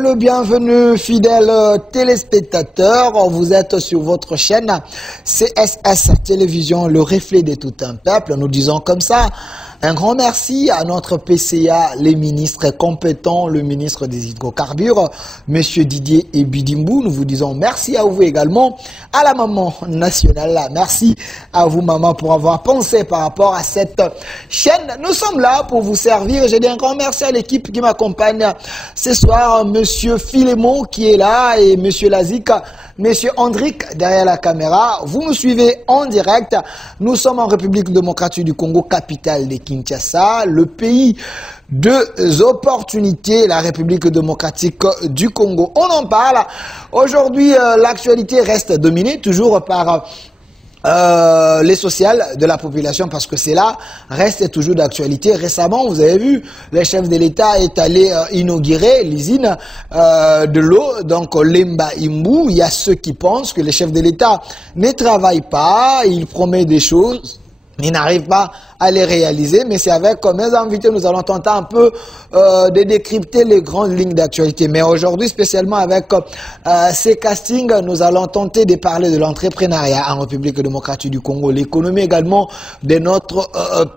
Le bienvenu, fidèles téléspectateurs. Vous êtes sur votre chaîne CSS Télévision, le reflet de tout un peuple. Nous disons comme ça un grand merci à notre PCA, les ministres compétents, le ministre des hydrocarbures, Monsieur Didier Ebidimbu. Nous vous disons merci à vous également, à la maman nationale. Merci à vous, maman, pour avoir pensé par rapport à cette chaîne. Nous sommes là pour vous servir. Je dis un grand merci à l'équipe qui m'accompagne ce soir. Monsieur Philémon qui est là et Monsieur Lazik, Monsieur Andric derrière la caméra. Vous nous suivez en direct. Nous sommes en République démocratique du Congo, capitale de Kinshasa, le pays deux opportunités, la République démocratique du Congo. On en parle. Aujourd'hui, l'actualité reste dominée toujours par les sociales de la population, parce que c'est là, reste toujours d'actualité. Récemment, vous avez vu, le chef de l'État est allé inaugurer l'usine de l'eau, donc Lemba Imbu. Il y a ceux qui pensent que le chef de l'État ne travaille pas, il promet des choses, il n'arrive pas à les réaliser, mais c'est avec mes invités, nous allons tenter un peu de décrypter les grandes lignes d'actualité. Mais aujourd'hui, spécialement avec ces castings, nous allons tenter de parler de l'entrepreneuriat en République démocratique du Congo, l'économie également de notre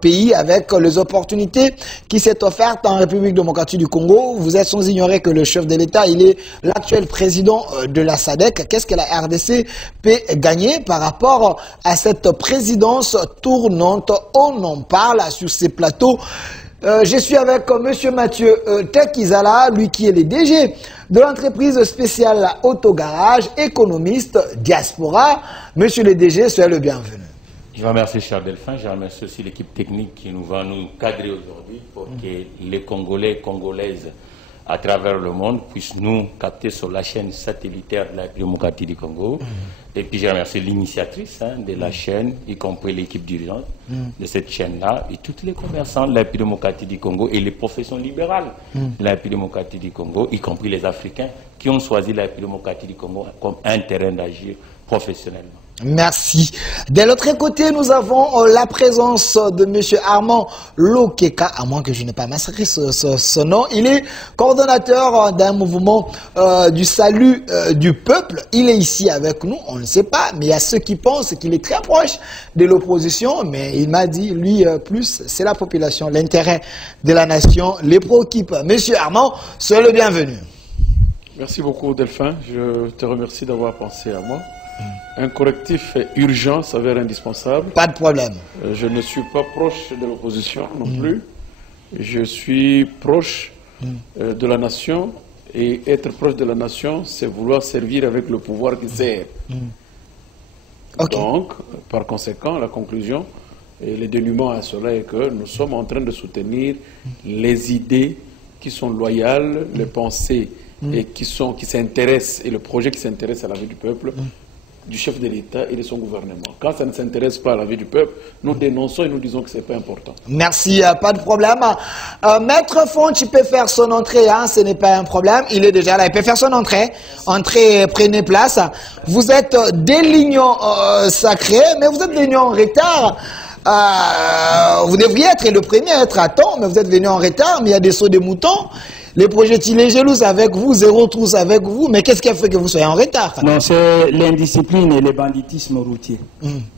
pays, avec les opportunités qui s'est offertes en République démocratique du Congo. Vous êtes sans ignorer que le chef de l'État, il est l'actuel président de la SADC. Qu'est-ce que la RDC peut gagner par rapport à cette présidence tournante? On en parle sur ces plateaux. Je suis avec Monsieur Mathieu Tekizala, lui qui est le DG de l'entreprise spéciale Autogarage, économiste, diaspora. Monsieur le DG, soyez le bienvenu. Je vous remercie, cher Delphin. Je remercie aussi l'équipe technique qui nous va nous cadrer aujourd'hui pour que les Congolais et Congolaises à travers le monde puissent nous capter sur la chaîne satellitaire de la démocratie du Congo. Et puis je remercie l'initiatrice de la chaîne, y compris l'équipe dirigeante de cette chaîne-là, et tous les commerçants de la démocratie du Congo et les professions libérales de la démocratie du Congo, y compris les Africains qui ont choisi la démocratie du Congo comme un terrain d'agir professionnellement. Merci. De l'autre côté, nous avons la présence de Monsieur Armand Lokeka, à moins que je n'ai pas massacré ce nom. Il est coordonnateur d'un mouvement du salut du peuple. Il est ici avec nous, on ne sait pas, mais il y a ceux qui pensent qu'il est très proche de l'opposition, mais il m'a dit, lui, plus, c'est la population, l'intérêt de la nation, les préoccupe. Monsieur Armand, soyez le bienvenu. Merci beaucoup, Delphin. Je te remercie d'avoir pensé à moi. Un correctif urgent s'avère indispensable. Pas de problème. Je ne suis pas proche de l'opposition non plus. Je suis proche de la nation. Et être proche de la nation, c'est vouloir servir avec le pouvoir qui sert. Okay. Donc, par conséquent, la conclusion et le dénouement à cela est que nous sommes en train de soutenir les idées qui sont loyales, les pensées et qui s'intéressent, et le projet qui s'intéresse à la vie du peuple, du chef de l'État et de son gouvernement. Quand ça ne s'intéresse pas à la vie du peuple, nous dénonçons et nous disons que ce n'est pas important. Merci, pas de problème. Maître Fonch, il peut faire son entrée, hein, ce n'est pas un problème. Il est déjà là, il peut faire son entrée. Entrez, prenez place. Vous êtes des lignons sacrés, mais vous êtes des lignons en retard. Vous devriez être le premier à être à temps, mais vous êtes venu en retard, mais il y a des sauts de moutons. Les projectiles jaloux avec vous, zéro trousse avec vous, mais qu'est-ce qui a fait que vous soyez en retard? Non, c'est l'indiscipline et le banditisme routier.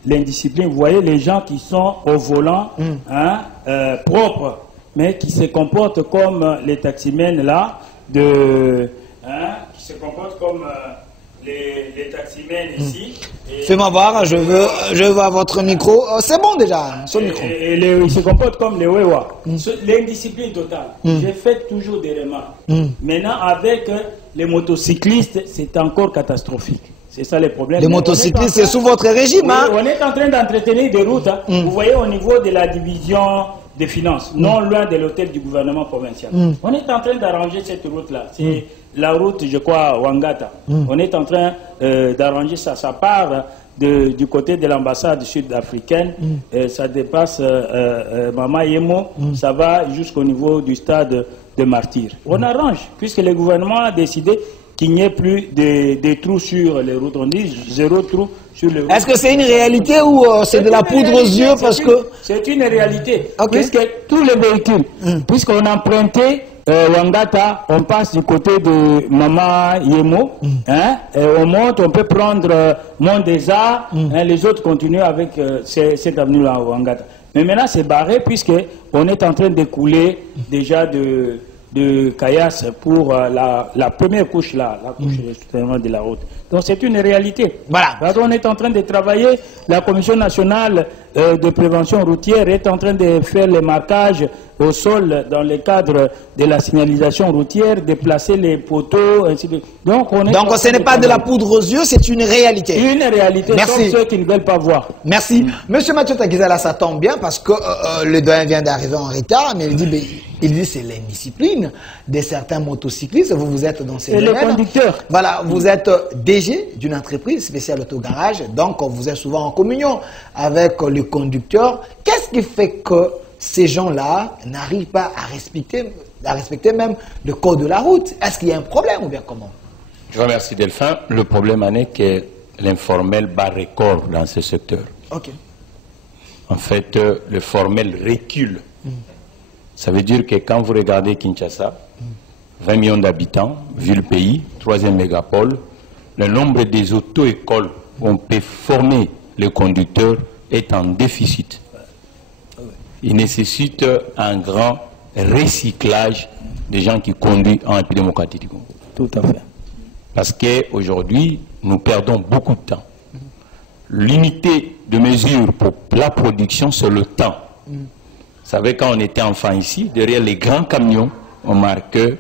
L'indiscipline, vous voyez les gens qui sont au volant, propres, mais qui se comportent comme les taximens là, qui se comportent comme les taximens ici. Fais-moi voir, je veux voir votre micro. C'est bon déjà, son micro. Ils se comportent comme les Wewa. L'indiscipline totale. J'ai fait toujours des remarques. Maintenant, avec les motocyclistes, c'est encore catastrophique. C'est ça le problème. Les motocyclistes, c'est sous votre régime. Oui, on est en train d'entretenir des routes. Vous voyez au niveau de la division des finances, non loin de l'hôtel du gouvernement provincial. On est en train d'arranger cette route-là. C'est la route, je crois, Wangata. On est en train d'arranger ça. Ça part du côté de l'ambassade sud-africaine. Ça dépasse Mama Yemo. Ça va jusqu'au niveau du stade de Martyrs. On arrange, puisque le gouvernement a décidé qu'il n'y ait plus de trous sur les routes. On dit zéro trou sur les routes. Est-ce que c'est une réalité ou c'est de la poudre aux yeux parce que... C'est une réalité. Okay. Puisque tous les véhicules, puisqu'on empruntait Wangata, on passe du côté de Mama Yemo, hein, et on monte, on peut prendre Mont des Arts, hein, les autres continuent avec cette avenue-là, Wangata. Mais maintenant, c'est barré puisqu'on est en train d'écouler déjà de caillasse pour la première couche là, la couche de soutènement de la route. Donc c'est une réalité. Voilà. Alors, on est en train de travailler, la Commission nationale de prévention routière est en train de faire les marquages au sol dans le cadre de la signalisation routière, de placer les poteaux, ainsi de suite. Donc ce n'est pas de la poudre aux yeux, c'est une réalité. Une réalité, merci. Sauf ceux qui ne veulent pas voir. Merci. Monsieur Mathieu Takizala, ça tombe bien parce que le doyen vient d'arriver en retard, mais il dit c'est l'indiscipline de certains motocyclistes. Vous êtes dans ces domaines. Et le conducteur. Voilà, vous êtes DG d'une entreprise spéciale autogarage, donc vous êtes souvent en communion avec le conducteur. Qu'est-ce qui fait que ces gens-là n'arrivent pas à respecter même le code de la route? Est-ce qu'il y a un problème ou bien comment? Je vous remercie Delphin. Le problème en est que l'informel bat record dans ce secteur. Ok. En fait, le formel recule. Ça veut dire que quand vous regardez Kinshasa, 20 millions d'habitants, vu le pays, 3e mégapole, le nombre des auto-écoles où on peut former les conducteurs est en déficit. Il nécessite un grand recyclage des gens qui conduisent en République démocratique du Congo. Tout à fait. Parce qu'aujourd'hui, nous perdons beaucoup de temps. L'unité de mesure pour la production, c'est le temps. Vous savez, quand on était enfant ici, derrière les grands camions, on marquait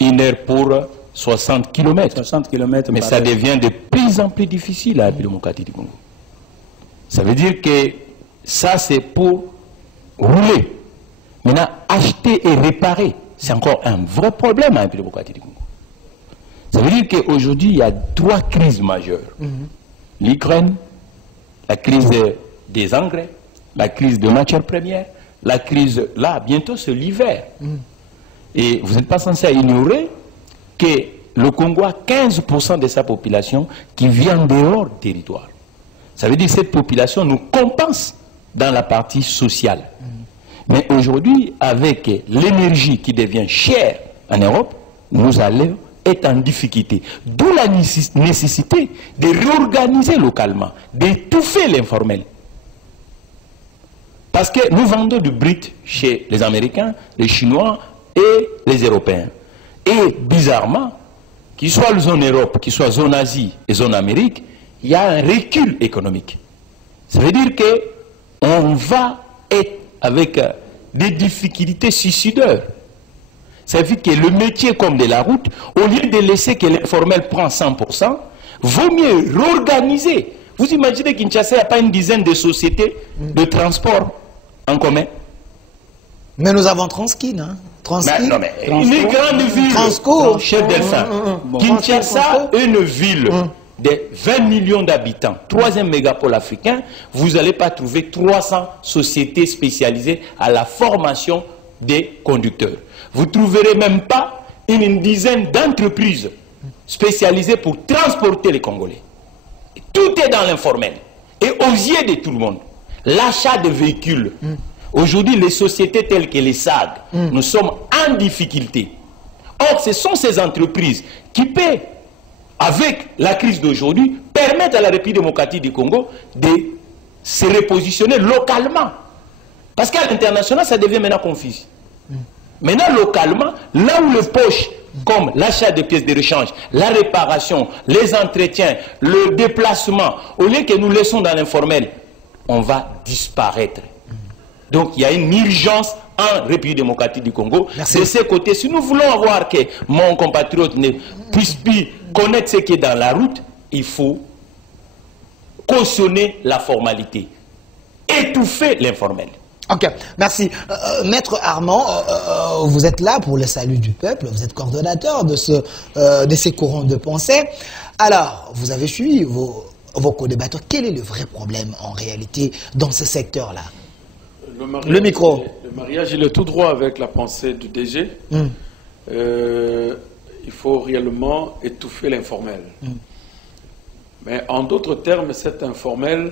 1 heure pour 60 km. 60 km. Mais ça devient de plus en plus difficile à la République démocratique du Congo. Ça veut dire que ça, c'est pour rouler. Maintenant, acheter et réparer, c'est encore un vrai problème à la République démocratique du Congo. Ça veut dire qu'aujourd'hui, il y a 3 crises majeures. L'Ukraine, la crise des engrais, la crise de matières premières, la crise, là, bientôt c'est l'hiver. Et vous n'êtes pas censé ignorer que le Congo a 15% de sa population qui vient dehors du territoire. Ça veut dire que cette population nous compense dans la partie sociale. Mais aujourd'hui, avec l'énergie qui devient chère en Europe, nous allons être en difficulté. D'où la nécessité de réorganiser localement, d'étouffer l'informel. Parce que nous vendons du brut chez les Américains, les Chinois et les Européens. Et bizarrement, qu'il soit la zone Europe, qu'il soit zone Asie et zone Amérique, il y a un recul économique. Ça veut dire qu'on va être avec des difficultés suicidaires. Ça veut dire que le métier comme de la route, au lieu de laisser que l'informel prend 100%, vaut mieux réorganiser. Vous imaginez qu'à Kinshasa, il n'y a pas une dizaine de sociétés de transport en commun? Mais nous avons Transkin, hein? Transkin. Non, mais une grande ville, Transco. chef Delphin. Kinshasa est une ville de 20 millions d'habitants, 3e mégapole africain. Vous n'allez pas trouver 300 sociétés spécialisées à la formation des conducteurs. Vous ne trouverez même pas une dizaine d'entreprises spécialisées pour transporter les Congolais. Tout est dans l'informel. Et aux yeux de tout le monde, l'achat de véhicules. Aujourd'hui, les sociétés telles que les SAG, nous sommes en difficulté. Or, ce sont ces entreprises qui paient, avec la crise d'aujourd'hui, permettent à la République démocratique du Congo de se repositionner localement. Parce qu'à l'international, ça devient maintenant confus. Maintenant, localement, là où les poches, comme l'achat de pièces de rechange, la réparation, les entretiens, le déplacement, au lieu que nous laissons dans l'informel, on va disparaître. Donc, il y a une urgence en République démocratique du Congo. Merci. De ce côté, si nous voulons avoir que mon compatriote ne puisse plus connaître ce qui est dans la route, il faut cautionner la formalité, étouffer l'informel. Ok, merci. Maître Armand, vous êtes là pour le salut du peuple, vous êtes coordonnateur de ces courants de pensée. Alors, vous avez suivi vos co-débatteurs. Quel est le vrai problème en réalité dans ce secteur-là? Le micro. Le mariage, il est tout droit avec la pensée du DG. Il faut réellement étouffer l'informel. Mais en d'autres termes, cet informel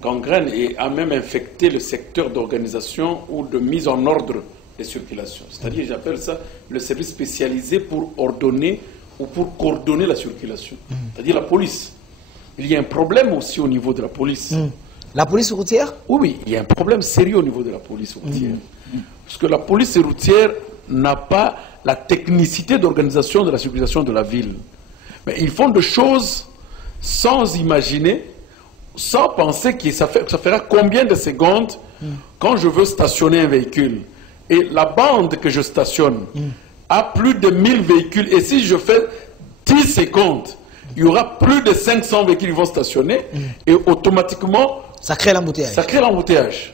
gangrène et a même infecté le secteur d'organisation ou de mise en ordre les circulations. C'est-à-dire, j'appelle ça le service spécialisé pour ordonner ou pour coordonner la circulation. C'est-à-dire la police. Il y a un problème aussi au niveau de la police. La police routière? Oui, il y a un problème sérieux au niveau de la police routière. Parce que la police routière n'a pas la technicité d'organisation de la circulation de la ville. Mais ils font des choses sans imaginer, sans penser que ça fera combien de secondes quand je veux stationner un véhicule. Et la bande que je stationne a plus de 1000 véhicules. Et si je fais 10 secondes, il y aura plus de 500 véhicules qui vont stationner. Et automatiquement, ça crée l'embouteillage. Ça crée l'embouteillage.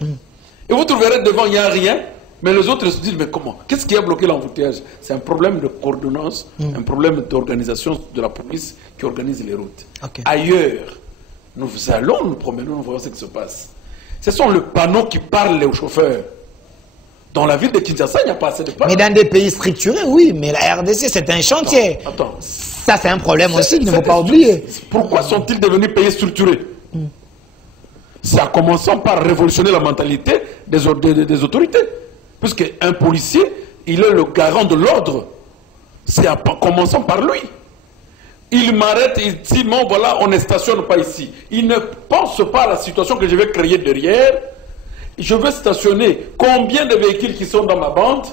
Et vous trouverez devant, il n'y a rien. Mais les autres se disent, mais comment? Qu'est-ce qui a bloqué l'embouteillage? C'est un problème de coordonnance, un problème d'organisation de la police qui organise les routes. Ailleurs, nous allons nous promener, nous voyons ce qui se passe. Ce sont les panneaux qui parlent aux chauffeurs. Dans la ville de Kinshasa, il n'y a pas assez de panneaux. Mais dans des pays structurés, oui. Mais la RDC, c'est un chantier. Attends. Ça, c'est un problème aussi, il ne faut pas oublier. Pourquoi sont-ils devenus pays structurés? C'est en commençant par révolutionner la mentalité des autorités. Puisqu'un policier, il est le garant de l'ordre. C'est en commençant par lui. Il m'arrête, il dit, bon voilà, on ne stationne pas ici. Il ne pense pas à la situation que je vais créer derrière. Je veux stationner combien de véhicules qui sont dans ma bande?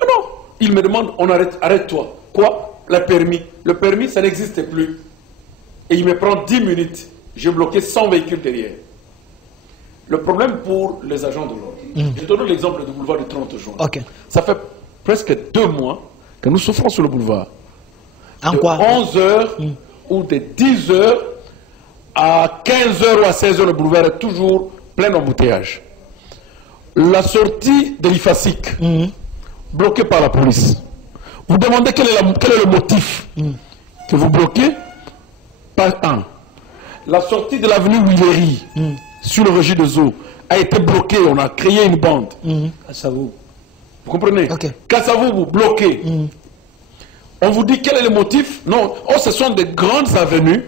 Non, il me demande, on arrête, arrête-toi. Quoi? Le permis. Le permis, ça n'existe plus. Et il me prend 10 minutes. J'ai bloqué 100 véhicules derrière. Le problème pour les agents de l'ordre. Je donne l'exemple du boulevard du 30 juin. Ça fait presque 2 mois que nous souffrons sur le boulevard. En de quoi? 11 heures ou de 10 heures à 15 heures ou à 16 heures, le boulevard est toujours plein d'embouteillage. La sortie de l'IFASIC, bloquée par la police. Vous demandez quel est le motif que vous bloquez? Pas un. La sortie de l'avenue Willery, sur le registre des eaux, a été bloquée. On a créé une bande. Kassavou. Vous comprenez? Kassavou, bloqué. On vous dit quel est le motif? Non, ce sont des grandes avenues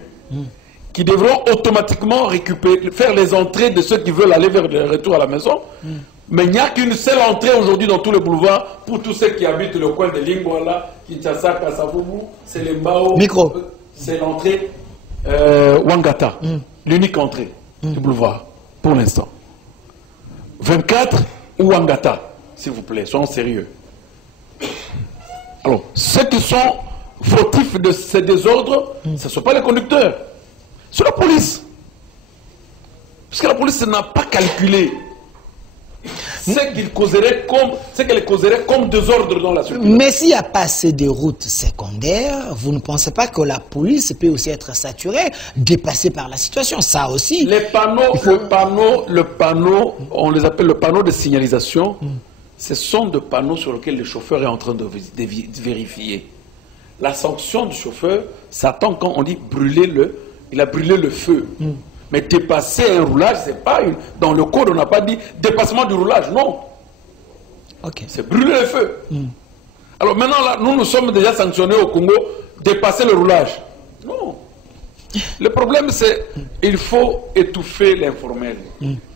qui devront automatiquement récupérer, faire les entrées de ceux qui veulent aller vers le retour à la maison. Mais il n'y a qu'une seule entrée aujourd'hui dans tous les boulevards pour tous ceux qui habitent le coin de Lingwala, Kinshasa, Kassavoubou, c'est les Mbao. C'est l'entrée Wangata, l'unique entrée du boulevard pour l'instant. 24 ou Wangata, s'il vous plaît, soyons sérieux. Alors, ceux qui sont fautifs de ces désordres, ce ne sont pas les conducteurs, c'est la police. Parce que la police n'a pas calculé ce qu'elle causerait comme désordre dans la circulation. Mais s'il n'y a pas assez de routes secondaires, vous ne pensez pas que la police peut aussi être saturée, dépassée par la situation? Ça aussi. Les panneaux, le panneau, on les appelle le panneau de signalisation. Ce sont des panneaux sur lesquels le chauffeur est en train de vérifier. La sanction du chauffeur s'attend quand on dit il a brûlé le feu. Mais dépasser un roulage, c'est pas une... Dans le code, on n'a pas dit dépassement du roulage, non. C'est brûler le feu. Alors maintenant, là, nous sommes déjà sanctionnés au Congo, dépasser le roulage. Non. Le problème, c'est qu'il faut étouffer l'informel.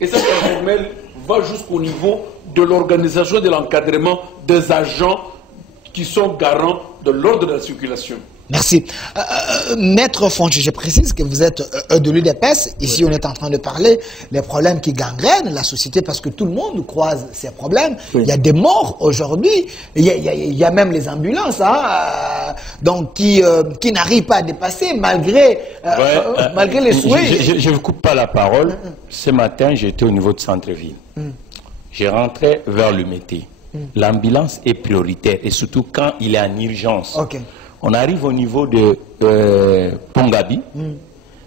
Et cet informel va jusqu'au niveau de l'organisation et de l'encadrement des agents qui sont garants de l'ordre de la circulation. Merci. Maître Fonchi, je précise que vous êtes de l'UDPS. Ici, on est en train de parler des problèmes qui gangrènent la société parce que tout le monde croise ces problèmes. Il y a des morts aujourd'hui. Il y a même les ambulances donc qui n'arrivent pas à dépasser malgré les souhaits. Je ne vous coupe pas la parole. Ce matin, j'étais au niveau de centre-ville. J'ai rentré vers le métier. L'ambulance est prioritaire et surtout quand il est en urgence. On arrive au niveau de Pongabi,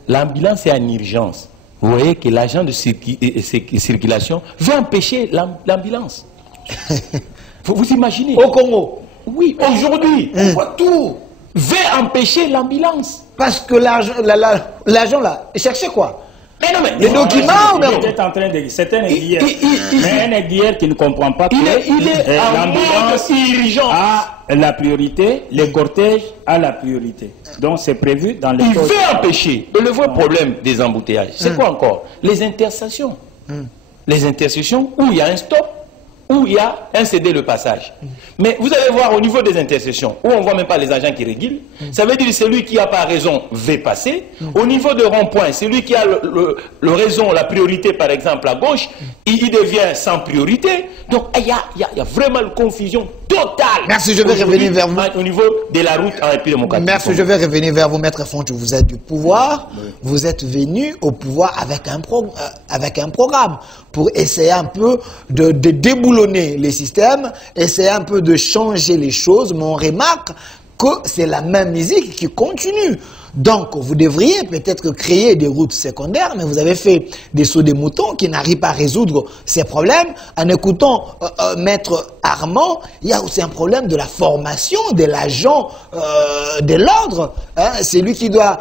l'ambulance est en urgence. Vous voyez que l'agent de circulation veut empêcher l'ambulance. Vous imaginez? Au Congo? Oui, aujourd'hui, on voit tout. Veut empêcher l'ambulance. Parce que l'agent là, il cherchait quoi? Mais non, mais les documents, il est en train de... C'est un aiguilleur. Mais un aiguilleur qui ne comprend pas que l'ambulance a la priorité, les cortèges a la priorité. Donc c'est prévu dans les... Il veut empêcher. Le vrai problème des embouteillages, c'est quoi encore? Les intersections. Les intersections où il y a un stop, où il y a un CD de passage. Mais vous allez voir au niveau des intercessions, où on ne voit même pas les agents qui régulent, ça veut dire que celui qui n'a pas raison va passer. Au niveau de rond-point, celui qui a le raison, la priorité par exemple à gauche, il devient sans priorité. Donc il y a vraiment une confusion totale. Merci, je vais revenir vers vous. Au niveau de la route en République démocratique. Merci, je vais revenir vers vous, Maître Fontu. Vous êtes du pouvoir, vous êtes venu au pouvoir avec un programme pour essayer un peu de déboulonner les systèmes, essayer un peu de changer les choses, mais on remarque que c'est la même musique qui continue. Donc, vous devriez peut-être créer des routes secondaires, mais vous avez fait des sauts des moutons qui n'arrivent pas à résoudre ces problèmes. En écoutant Maître Armand, il y a aussi un problème de la formation de l'agent de l'ordre. Hein. C'est lui qui doit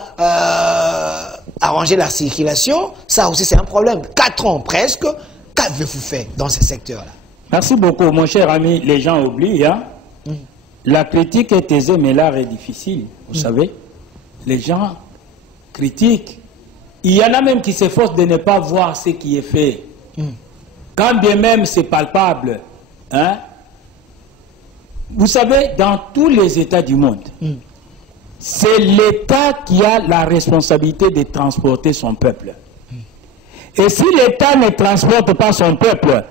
arranger la circulation. Ça aussi, c'est un problème. 4 ans presque. Qu'avez-vous fait dans ce secteur-là? Merci beaucoup, mon cher ami. Les gens oublient, hein? La critique est aisée, mais l'art est difficile, vous savez. Les gens critiquent. Il y en a même qui s'efforcent de ne pas voir ce qui est fait. Quand bien même c'est palpable. Hein? Vous savez, dans tous les États du monde, c'est l'État qui a la responsabilité de transporter son peuple. Et si l'État ne transporte pas son peuple,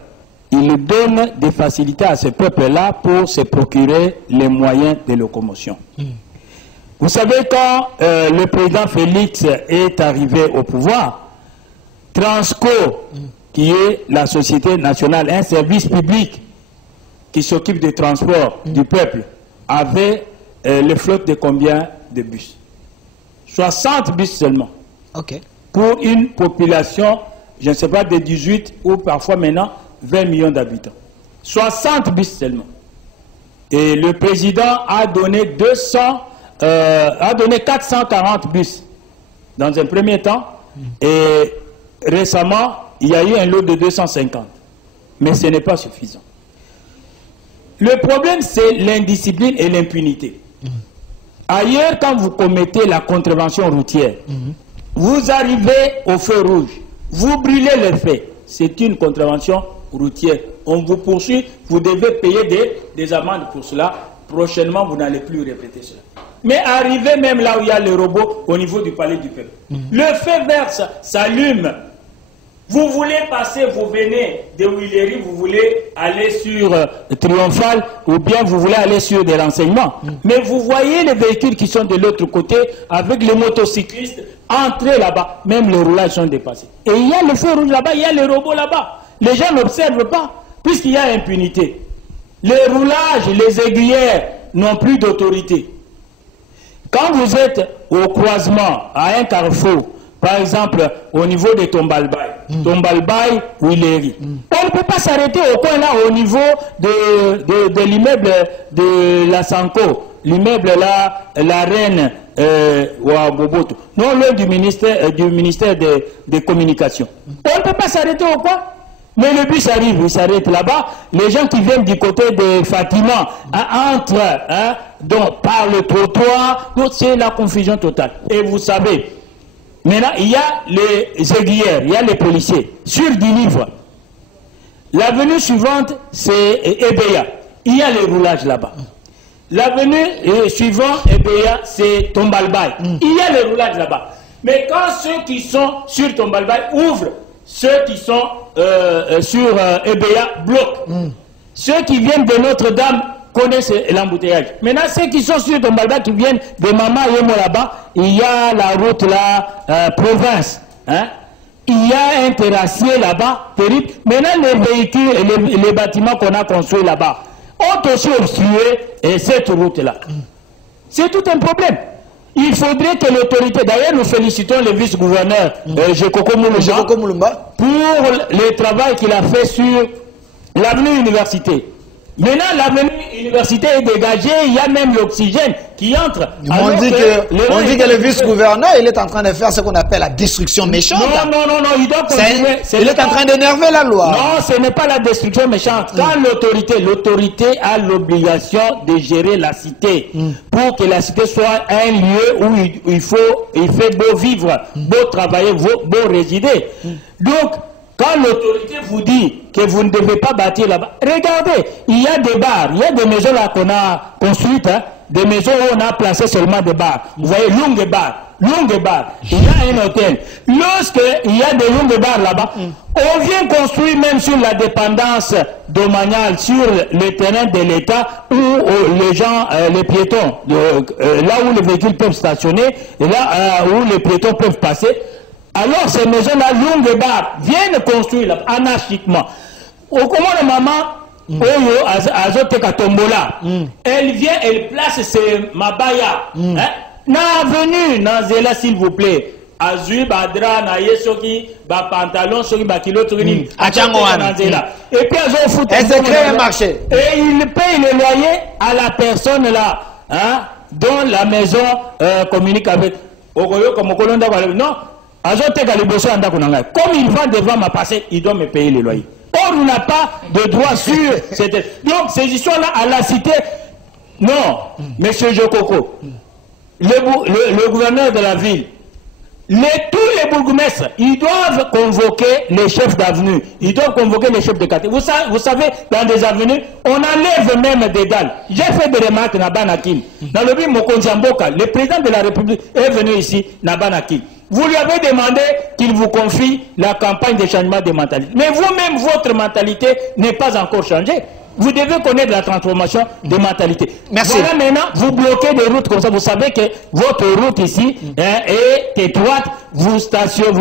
il donne des facilités à ce peuple-là pour se procurer les moyens de locomotion. Vous savez, quand le président Félix est arrivé au pouvoir, Transco, qui est la société nationale, un service public qui s'occupe des transports du peuple, avait le flotte de combien de bus? 60 bus seulement. Ok. Pour une population, je ne sais pas, de 18 ou parfois maintenant 20 millions d'habitants. 60 bus seulement. Et le président a donné 440 bus dans un premier temps. Et récemment, il y a eu un lot de 250. Mais ce n'est pas suffisant. Le problème, c'est l'indiscipline et l'impunité. Ailleurs, quand vous commettez la contravention routière, vous arrivez au feu rouge, vous brûlez le feu. C'est une contravention routière. On vous poursuit, vous devez payer des amendes pour cela. Prochainement, vous n'allez plus répéter cela. Mais arrivé même là où il y a les robots, au niveau du palais du peuple, le feu vert s'allume. Vous voulez passer, vous venez de Huilery, vous voulez aller sur Triomphal, ou bien vous voulez aller sur des renseignements. Mais vous voyez les véhicules qui sont de l'autre côté, avec les motocyclistes, entrer là-bas. Même les roulages sont dépassés. Et il y a le feu rouge là-bas, il y a les robots là-bas. Les gens n'observent pas, puisqu'il y a impunité. Les roulages, les aiguillères n'ont plus d'autorité. Quand vous êtes au croisement, à un carrefour, par exemple, au niveau de Tombalbaye, Tombalbaye ou Huilery, on ne peut pas s'arrêter au coin là, au niveau de l'immeuble de la Sanko, l'immeuble là, la Reine Ouaboboto, non loin du ministère des Communications. On ne peut pas s'arrêter au coin. Mais le bus arrive, il s'arrête là-bas. Les gens qui viennent du côté de Fatima entrent donc, par le trottoir. Donc c'est la confusion totale. Et vous savez, maintenant il y a les aiguillères, il y a les policiers. Sur 10 livres, l'avenue suivante c'est Ebeya. Il y a les roulages là-bas. L'avenue suivante, Ebeya, c'est Tombalbaye. Il y a les roulages là-bas. Mais quand ceux qui sont sur Tombalbaye ouvrent, ceux qui sont sur Ebeya bloquent. Ceux qui viennent de Notre-Dame connaissent l'embouteillage. Maintenant, ceux qui sont sur Tombalbaye, qui viennent de Mama Yemo là-bas, il y a la route là, province. Hein? Il y a un terrassier là-bas, terrible. Maintenant, les véhicules et les bâtiments qu'on a construits là-bas ont aussi obstrué cette route-là. C'est tout un problème. Il faudrait que l'autorité, d'ailleurs nous félicitons le vice-gouverneur Jekoko Moulumba pour le travail qu'il a fait sur l'avenue Université. Maintenant, l'avenue Université est dégagée, il y a même l'oxygène qui entre. On dit que le vice-gouverneur, il est en train de faire ce qu'on appelle la destruction méchante. Non, il doit continuer. Il est en train d'énerver la loi. Non, ce n'est pas la destruction méchante. Quand l'autorité a l'obligation de gérer la cité pour que la cité soit un lieu où il fait beau vivre, beau travailler, beau résider. Donc, Quand l'autorité vous dit que vous ne devez pas bâtir là-bas, regardez, il y a des bars, il y a des maisons là qu'on a construites, hein, des maisons où on a placé seulement des bars. Vous voyez, longues bars. Il y a un hôtel. Lorsqu'il y a des longues bars là-bas, on vient construire même sur la dépendance domaniale, sur le terrain de l'État, où les gens, les piétons, là où les véhicules peuvent stationner, et là où les piétons peuvent passer. Alors ces maisons-là, longues bars, viennent construire là, anarchiquement. Au comment la maman, Oyo, Azoteka Tombola, elle vient, elle place ses mabaya. Na avenue, na zela s'il vous plaît. Azui, badra, na yesoki, ba pantalon, soki, ba kilo, soki, na zela. Et puis elles ont foutu. Elle s'est créé un marché. Et il paye le loyer à la personne là, hein, dont la maison communique avec. Ogoyo, comme Okolonda, non. Comme il va devant ma passé, il doit me payer le loyer. Or, on n'a pas de droit sur cette... Donc, ces histoires-là, à la cité, non, monsieur Jokoko, le gouverneur de la ville, tous les bourgmestres, ils doivent convoquer les chefs d'avenue, ils doivent convoquer les chefs de quartier. Vous savez, dans des avenues, on enlève même des dalles. J'ai fait des remarques à Banakin. Dans le but Mokonjamboka, le président de la République est venu ici, à Banakin. Vous lui avez demandé qu'il vous confie la campagne de changement de mentalité. Mais vous-même, votre mentalité n'est pas encore changée. Vous devez connaître la transformation de mentalité. Merci. Voilà maintenant, vous bloquez des routes comme ça. Vous savez que votre route ici est étroite. Vous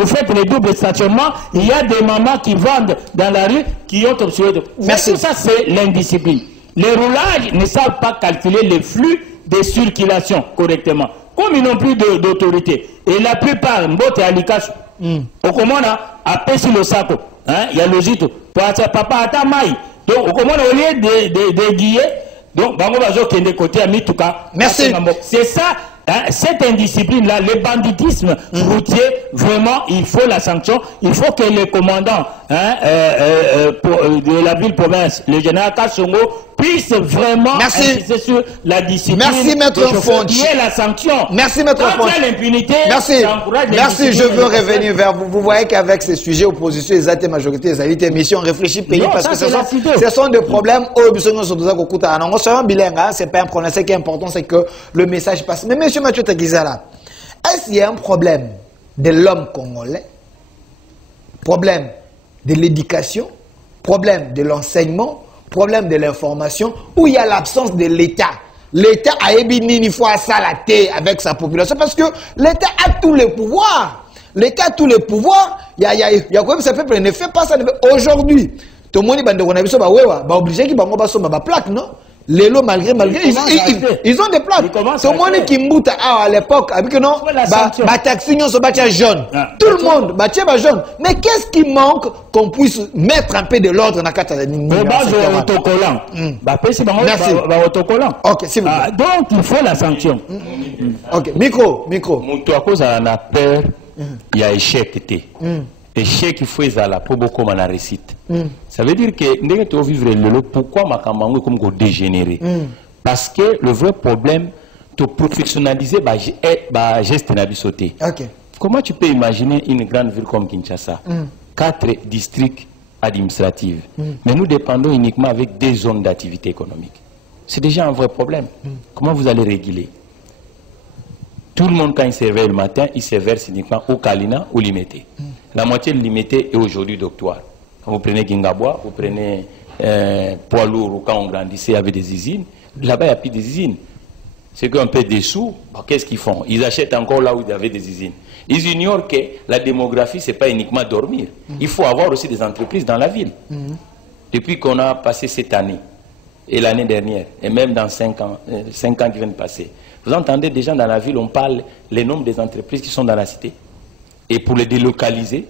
faites les doubles stationnements. Il y a des mamans qui vendent dans la rue qui ont observé. Merci. Tout ça, c'est l'indiscipline. Les roulages ne savent pas calculer les flux de circulation correctement. Comme ils n'ont plus d'autorité. Et la plupart, Mbote Alikash, au Komona, a Pessi le Sako, il y a le Zito, Papa Atamaï. Donc, au Komona, au lieu de guiller, donc, Bango Bazo Kende Kote, Amituka. Merci. C'est ça, hein, cette indiscipline-là, le banditisme routier, vraiment, il faut la sanction. Il faut que les commandants de la ville-province, le général Kassongo, puisse vraiment insister sur la discipline. Merci, Maître Fonchi. Qui est la sanction. Merci, Maître Fonchi. Quand il y a l'impunité, merci. ça encourage Merci, je veux revenir vers vous. Vous voyez qu'avec ces sujets, opposition, les athées majorité, les athées mission, réfléchit pays, non, parce ça, que ce sont des problèmes. Non seulement bilingue, c'est pas un problème. Ce qui est important, c'est que le message passe. Mais monsieur Mathieu Taguizala, est-ce qu'il y a un problème de l'homme congolais, problème de l'éducation, problème de l'enseignement, problème de l'information, où il y a l'absence de l'État? L'État a une fois salaté avec sa population parce que l'État a tous les pouvoirs. L'État a tous les pouvoirs. Il y a quoi ça peuple ne fait pas ça. Aujourd'hui, tout le monde est obligé qu'ils aient plaque, non? Les lots, malgré, ils ont des plaques. Tout le monde qui m'bouta à l'époque, avec non, taxi, jaune. Tout le monde, jaune. Mais qu'est-ce qui manque qu'on puisse mettre un peu de l'ordre dans la carte de autocollant. Merci. Ok, s'il vous plaît. Donc, il faut la sanction. Ok, micro. Moutou à cause en a peur, il y a échec. Échec, il faut la pour beaucoup de réussite. Ça veut dire que nous devons vivre le lot. Pourquoi ma campagne comme dégénéré? Parce que le vrai problème, de professionnaliser le geste n'abissoté. Comment tu peux imaginer une grande ville comme Kinshasa, 4 districts administratifs, mais nous dépendons uniquement avec des zones d'activité économique? C'est déjà un vrai problème. Comment vous allez réguler? Tout le monde, quand il se réveille le matin, il se verse uniquement au Kalina ou Limité. La moitié de Limité est aujourd'hui doctoire. Quand vous prenez Gingabwa, vous prenez poids lourd, ou quand on grandissait avec des usines, là-bas, il n'y a plus d'usines. C'est qu'un peu des sous, qu'est-ce qu'ils font? Ils achètent encore là où il y avait des usines. Ils ignorent que la démographie, ce n'est pas uniquement dormir. Il faut avoir aussi des entreprises dans la ville. Depuis qu'on a passé cette année, et l'année dernière, et même dans 5 ans qui viennent de passer, vous entendez déjà dans la ville, on parle les nombres des entreprises qui sont dans la cité. Et pour les délocaliser,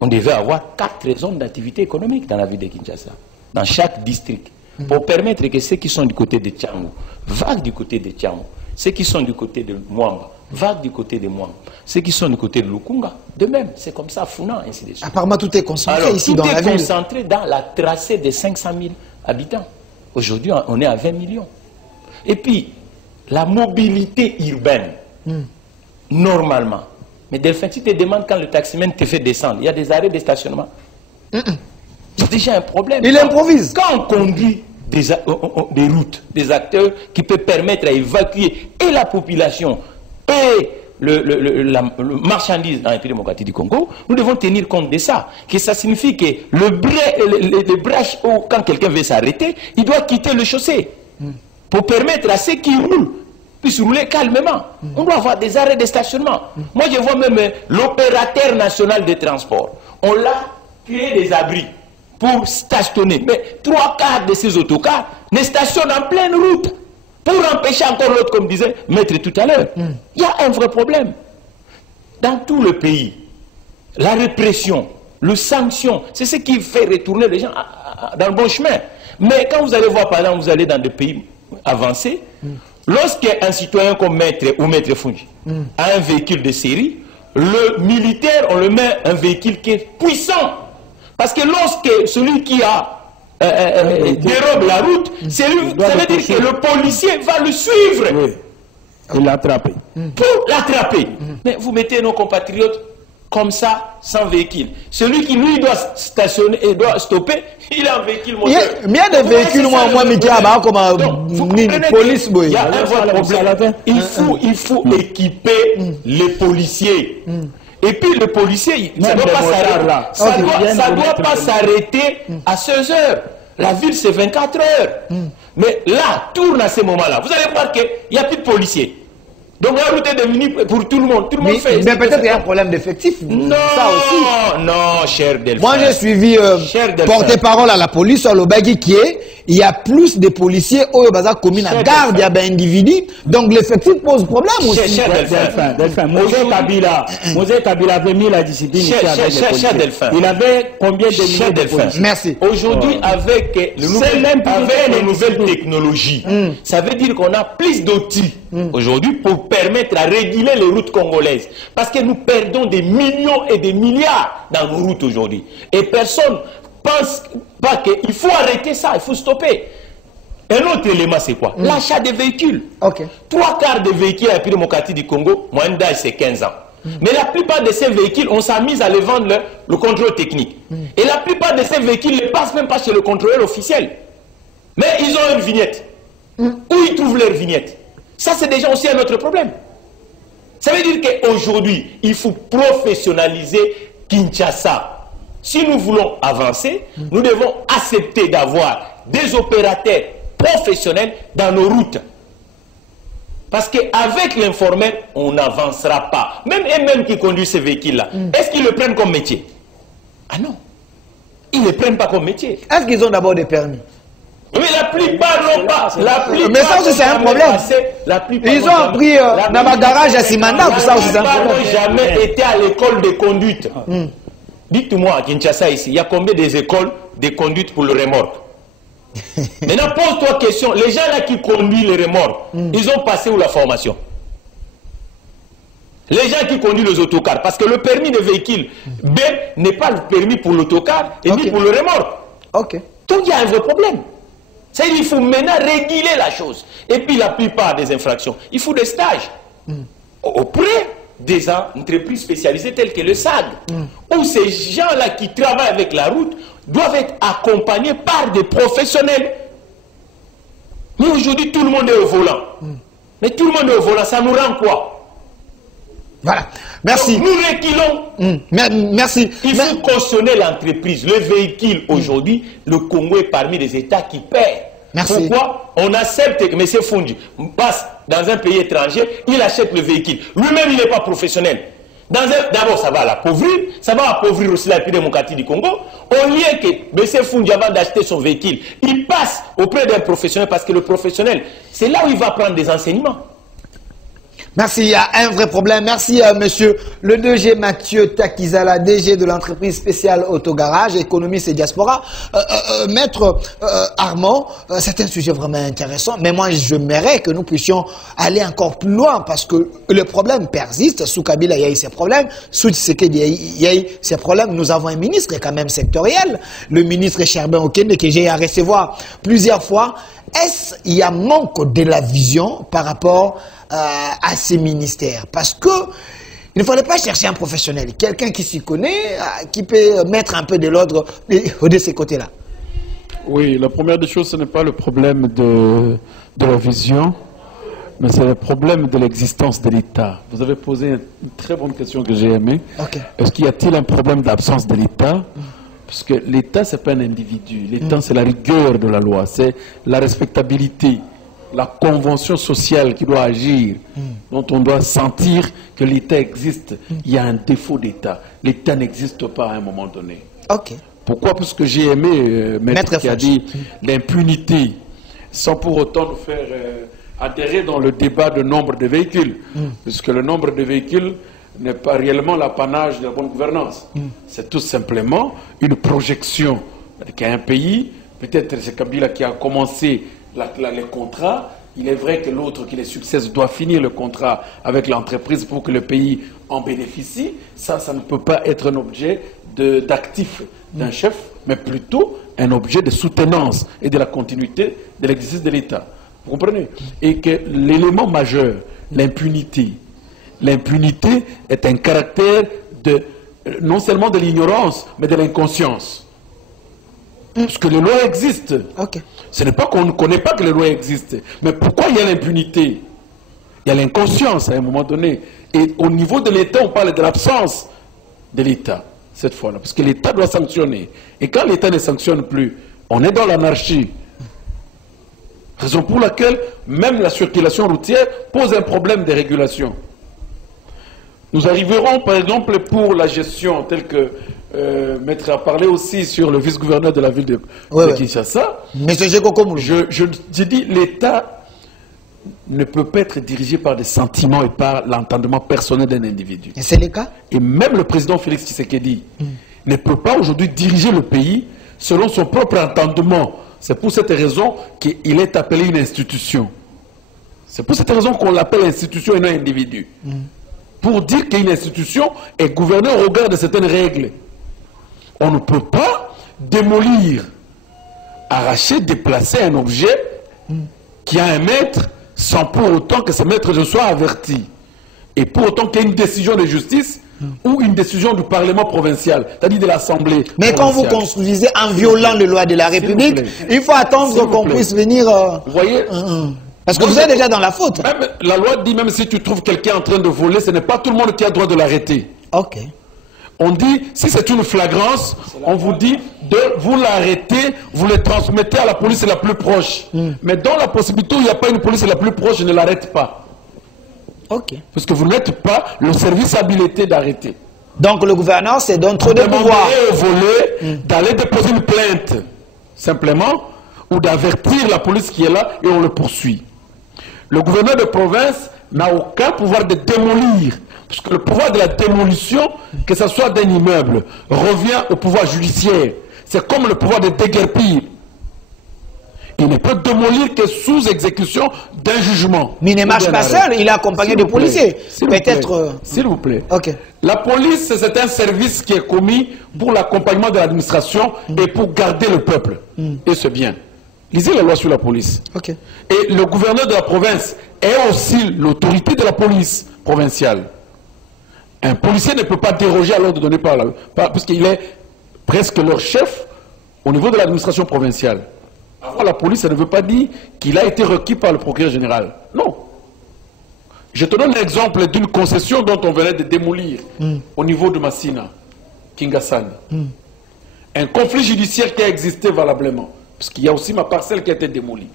on devait avoir 4 zones d'activité économique dans la ville de Kinshasa, dans chaque district, pour permettre que ceux qui sont du côté de Tchangou vaguent du côté de Tchangou, ceux qui sont du côté de Mwamba vaguent du côté de Mwamba, ceux qui sont du côté de Lukunga, de même, c'est comme ça, Founan, ainsi de suite. Apparemment, tout est concentré ici dans la ville. Tout est concentré dans la tracée de 500 000 habitants. Aujourd'hui, on est à 20 millions. Et puis, la mobilité urbaine, normalement, Mais Delphin, tu te demandes quand le taximène te fait descendre, il y a des arrêts de stationnement. C'est déjà un problème. Il improvise. Quand on conduit des routes, des acteurs qui peuvent permettre à évacuer et la population et la marchandise dans les pays démocratiques du Congo, nous devons tenir compte de ça. Que ça signifie que le brèche, quand quelqu'un veut s'arrêter, il doit quitter le chaussée pour permettre à ceux qui roulent puissent rouler calmement. On doit avoir des arrêts de stationnement. Moi, je vois même l'opérateur national des transports. On l'a créé des abris pour stationner. Mais 3/4 de ces autocars ne stationnent en pleine route pour empêcher encore l'autre, comme disait Maître tout à l'heure. Il y a un vrai problème. Dans tout le pays, la répression, les sanctions, c'est ce qui fait retourner les gens dans le bon chemin. Mais quand vous allez voir, par exemple, vous allez dans des pays avancés, lorsqu'un citoyen comme Maître ou Maître Fungi a un véhicule de série, le militaire, on le met un véhicule qui est puissant. Parce que lorsque celui qui a dérobe la route, ça veut dire que le policier va le suivre. Oui. Et l'attraper. Pour l'attraper. Mais vous mettez nos compatriotes comme ça, sans véhicile. Celui qui, lui, doit stationner et doit stopper, il a un véhicule moteur. Il y a des véhicules, moi, comme une police. Il y a un vrai problème. Il faut équiper les policiers. Et puis le policier, ça ne doit pas s'arrêter à 16 heures. La ville, c'est 24 heures. Mais là, tourne à ce moment-là. Vous allez voir qu'il n'y a plus de policiers. Donc la route est devenue pour tout le monde. Tout le monde fait. Mais peut-être qu'il y a un problème d'effectif. Non, ça aussi. Non, cher Delphin. Moi, j'ai suivi porte-parole à la police sur le Bagui qui est. Il y a plus de policiers au Baza commune à garde, il y a des individus. Donc l'effectif pose problème aussi. Cher Delphin. Mosé Kabila avait mis la discipline ici avec les policiers. Delphin. Il avait combien de milliers de policiers? Merci. Aujourd'hui, avec les nouvelles technologies, ça veut dire qu'on a plus d'outils aujourd'hui pour permettre à réguler les routes congolaises. Parce que nous perdons des millions et des milliards dans nos routes aujourd'hui. Et personne pense pas qu'il faut arrêter ça, il faut stopper. Un autre élément, c'est quoi? L'achat des véhicules. 3/4 des véhicules à la République démocratique du Congo, moyenne d'âge, c'est 15 ans. Mais la plupart de ces véhicules, on s'est mis à les vendre le contrôle technique. Et la plupart de ces véhicules ne passent même pas chez le contrôleur officiel. Mais ils ont une vignette. Où ils trouvent leur vignette? Ça, c'est déjà aussi un autre problème. Ça veut dire qu'aujourd'hui, il faut professionnaliser Kinshasa. Si nous voulons avancer, nous devons accepter d'avoir des opérateurs professionnels dans nos routes. Parce qu'avec l'informel, on n'avancera pas. Même eux-mêmes qui conduisent ces véhicules-là, est-ce qu'ils le prennent comme métier? Ah non. Ils ne le prennent pas comme métier. Est-ce qu'ils ont d'abord des permis? Mais la plupart n'ont pas. Mais ça aussi, c'est un problème. Ils ont appris dans ma garage à Simanda, pour ça aussi, c'est un problème. Ils n'ont jamais été à l'école de conduite. Dites-moi, à Kinshasa, ici, il y a combien d'écoles de conduite pour le remorque? Maintenant, pose-toi question. Les gens là qui conduisent les remorques, ils ont passé où la formation? Les gens qui conduisent les autocars, parce que le permis de véhicule B n'est pas le permis pour l'autocar et ni pour le remorque. Donc il y a un vrai problème. C'est-à-dire qu'il faut maintenant réguler la chose. Et puis la plupart des infractions, il faut des stages auprès des entreprises spécialisées telles que le SAG, où ces gens-là qui travaillent avec la route doivent être accompagnés par des professionnels. Mais aujourd'hui, tout le monde est au volant. Mais tout le monde est au volant, ça nous rend quoi? Voilà. Merci. Donc, nous reculons. Merci. Il faut cautionner l'entreprise. Le véhicule, aujourd'hui, le Congo est parmi les États qui paient. Merci. Pourquoi? On accepte que M. Fungi passe dans un pays étranger, il achète le véhicule. Lui-même, il n'est pas professionnel. D'abord, ça va l'appauvrir, ça va appauvrir aussi la République démocratique du Congo. Au lieu que M. Fungi, avant d'acheter son véhicule, il passe auprès d'un professionnel, parce que le professionnel, c'est là où il va prendre des enseignements. Merci, il y a un vrai problème. Merci monsieur le DG Mathieu Takizala, DG de l'entreprise spéciale Autogarage, économiste et diaspora. Maître Armand, c'est un sujet vraiment intéressant, mais moi j'aimerais que nous puissions aller encore plus loin parce que le problème persiste. Sous Kabila, il y a eu ces problèmes. Sous Tshisekedi, il y a eu ces problèmes. Nous avons un ministre quand même sectoriel, le ministre Cherbin Okende, que j'ai à recevoir plusieurs fois. Est-ce qu'il y a manque de la vision par rapport à ces ministères? Parce que Il ne fallait pas chercher un professionnel, quelqu'un qui s'y connaît, qui peut mettre un peu de l'ordre de ces côtés-là. Oui, la première des choses, ce n'est pas le problème de la vision, mais c'est le problème de l'existence de l'État. Vous avez posé une très bonne question que j'ai aimée. Okay. Est-ce qu'il y a-t-il un problème d'absence de l'État? Parce que l'État, ce n'est pas un individu. L'État, c'est la rigueur de la loi, c'est la respectabilité, la convention sociale qui doit agir, dont on doit sentir que l'État existe. Il y a un défaut d'État. L'État n'existe pas à un moment donné. Ok. Pourquoi? Parce que j'ai aimé Maître qui a dit l'impunité, sans pour autant nous faire adhérer dans le débat de nombre de véhicules. Puisque le nombre de véhicules n'est pas réellement l'apanage de la bonne gouvernance. C'est tout simplement une projection qu'un pays, peut-être c'est Kabila qui a commencé les contrats, il est vrai que l'autre qui les succède doit finir le contrat avec l'entreprise pour que le pays en bénéficie. Ça ne peut pas être un objet d'actif d'un chef, mais plutôt un objet de soutenance et de la continuité de l'exercice de l'État. Vous comprenez? Et que l'élément majeur, l'impunité. L'impunité est un caractère non seulement de l'ignorance, mais de l'inconscience. Parce que les lois existent. Okay. Ce n'est pas qu'on ne connaît pas que les lois existent. Mais pourquoi il y a l'impunité? Il y a l'inconscience à un moment donné. Et au niveau de l'État, on parle de l'absence de l'État, cette fois-là. Parce que l'État doit sanctionner. Et quand l'État ne sanctionne plus, on est dans l'anarchie. Raison pour laquelle même la circulation routière pose un problème de régulation. Nous arriverons, par exemple, pour la gestion, telle que Maître a parlé aussi sur le vice-gouverneur de la ville de Kinshasa. Monsieur Jekokomou. Je dis, l'État ne peut pas être dirigé par des sentiments et par l'entendement personnel d'un individu. Et c'est le cas? Et même le président Félix Tshisekedi ne peut pas aujourd'hui diriger le pays selon son propre entendement. C'est pour cette raison qu'il est appelé une institution. C'est pour cette raison qu'on l'appelle institution et non individu. Pour dire qu'une institution est gouvernée au regard de certaines règles. On ne peut pas démolir, arracher, déplacer un objet qui a un maître sans pour autant que ce maître ne soit averti. Et pour autant qu'il y ait une décision de justice ou une décision du Parlement provincial, c'est-à-dire de l'Assemblée Mais quand vous construisez en violant les lois de la République, il faut attendre qu'on puisse venir... Vous voyez parce que vous êtes déjà dans la faute. Même, la loi dit, même si tu trouves quelqu'un en train de voler, ce n'est pas tout le monde qui a le droit de l'arrêter. Ok. On dit, si c'est une flagrance, on vous dit de vous l'arrêter, vous le transmettez à la police la plus proche. Mais dans la possibilité où il n'y a pas une police la plus proche, je ne l'arrête pas. Ok. Parce que vous n'êtes pas le service habilité d'arrêter. Donc le gouverneur, c'est donc trop de pouvoir. Au volet d'aller déposer une plainte, simplement, ou d'avertir la police qui est là et on le poursuit. Le gouverneur de province n'a aucun pouvoir de démolir, parce que le pouvoir de la démolition, que ce soit d'un immeuble, revient au pouvoir judiciaire. C'est comme le pouvoir de déguerpir. Il ne peut démolir que sous exécution d'un jugement. Mais il ne marche pas seul, il est accompagné de policiers. Peut-être... S'il vous plaît. Okay. La police, c'est un service qui est commis pour l'accompagnement de l'administration et pour garder le peuple. Et c'est bien. Lisez la loi sur la police. Okay. Et le gouverneur de la province est aussi l'autorité de la police provinciale. Un policier ne peut pas déroger à l'ordre donné parce qu'il est presque leur chef au niveau de l'administration provinciale. Avoir la police, ça ne veut pas dire qu'il a été requis par le procureur général. Non. Je te donne l'exemple d'une concession dont on venait de démolir au niveau de Massina, Kingasani. Un conflit judiciaire qui a existé valablement. Parce qu'il y a aussi ma parcelle qui a été démolie.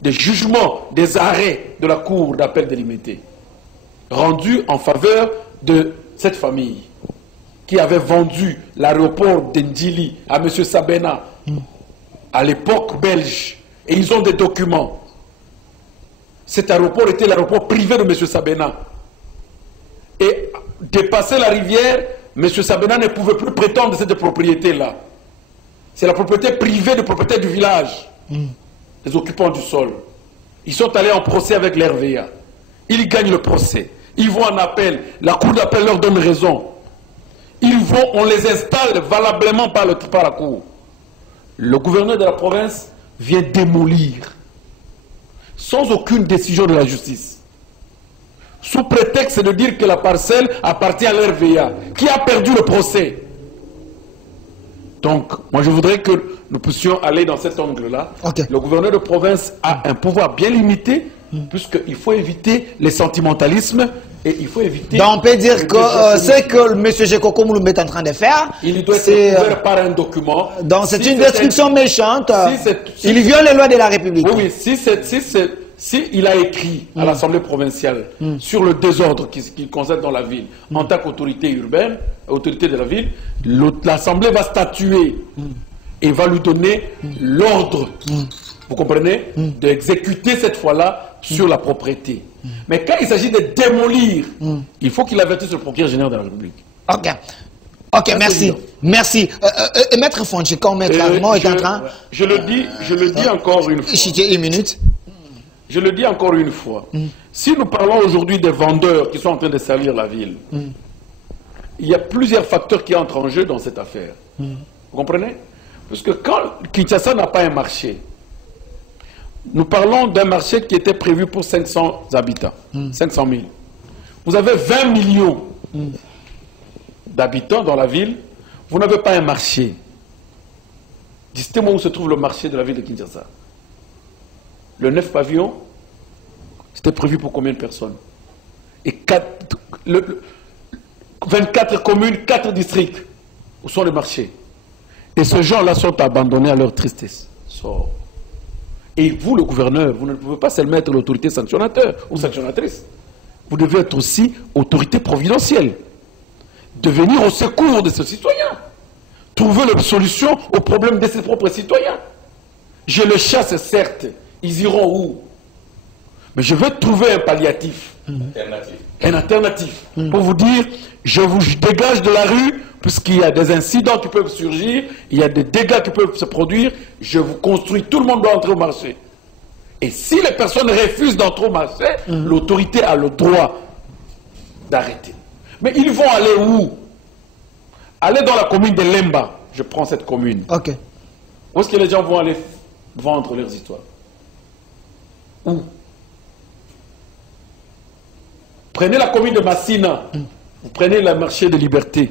Des jugements, des arrêts de la cour d'appel délimité rendus en faveur de cette famille qui avait vendu l'aéroport d'Ndjili à M. Sabena à l'époque belge. Et ils ont des documents. Cet aéroport était l'aéroport privé de M. Sabena. Et dépasser la rivière, M. Sabena ne pouvait plus prétendre cette propriété-là. C'est la propriété privée des propriétaires du village, les occupants du sol. Ils sont allés en procès avec l'RVA. Ils gagnent le procès. Ils vont en appel. La cour d'appel leur donne raison. On les installe valablement par la cour. Le gouverneur de la province vient démolir, sans aucune décision de la justice. sous prétexte de dire que la parcelle appartient à l'RVA, qui a perdu le procès. Donc, moi je voudrais que nous puissions aller dans cet angle-là. Okay. Le gouverneur de province a un pouvoir bien limité, puisqu'il faut éviter les sentimentalismes et il faut éviter... Donc on peut dire que ce que M. Gekoko Mouloumbe est en train de faire, il doit être couvert par un document. Donc c'est une destruction méchante. Il viole les lois de la République. Oui, si il a écrit à l'Assemblée provinciale sur le désordre qui concerne dans la ville, en tant qu'autorité urbaine, autorité de la ville, l'Assemblée va statuer et va lui donner l'ordre, vous comprenez, d'exécuter cette fois-là sur la propriété. Mais quand il s'agit de démolir, il faut qu'il avertisse le procureur général de la République. Ok. Ok, merci. Merci. Et Maître Fonchika, Maître Armand est en train... Je le dis encore une fois. Une minute. Je le dis encore une fois. Si nous parlons aujourd'hui des vendeurs qui sont en train de salir la ville, il y a plusieurs facteurs qui entrent en jeu dans cette affaire. Vous comprenez? Parce que quand Kinshasa n'a pas un marché, nous parlons d'un marché qui était prévu pour 500 habitants, 500 000. Vous avez 20 millions d'habitants dans la ville, vous n'avez pas un marché. Dites-moi où se trouve le marché de la ville de Kinshasa. Le 9 pavillons, c'était prévu pour combien de personnes? Et 24 communes, 4 districts. Où sont les marchés? Et ces gens-là sont abandonnés à leur tristesse. Et vous, le gouverneur, vous ne pouvez pas seulement être l'autorité sanctionnateur ou sanctionnatrice. Vous devez être aussi autorité providentielle. De venir au secours de ces citoyens. Trouver la solution aux problèmes de ses propres citoyens. Je le chasse, certes. Ils iront où? Mais je veux trouver un palliatif. Un alternatif. Pour vous dire, je vous dégage de la rue, puisqu'il y a des incidents qui peuvent surgir, il y a des dégâts qui peuvent se produire, je vous construis, tout le monde doit entrer au marché. Et si les personnes refusent d'entrer au marché, l'autorité a le droit d'arrêter. Mais ils vont aller où? Aller dans la commune de Lemba. Je prends cette commune. Ok. Où est-ce que les gens vont aller vendre leurs histoires? Où? Prenez la commune de Massina. Vous prenez le marché de Liberté.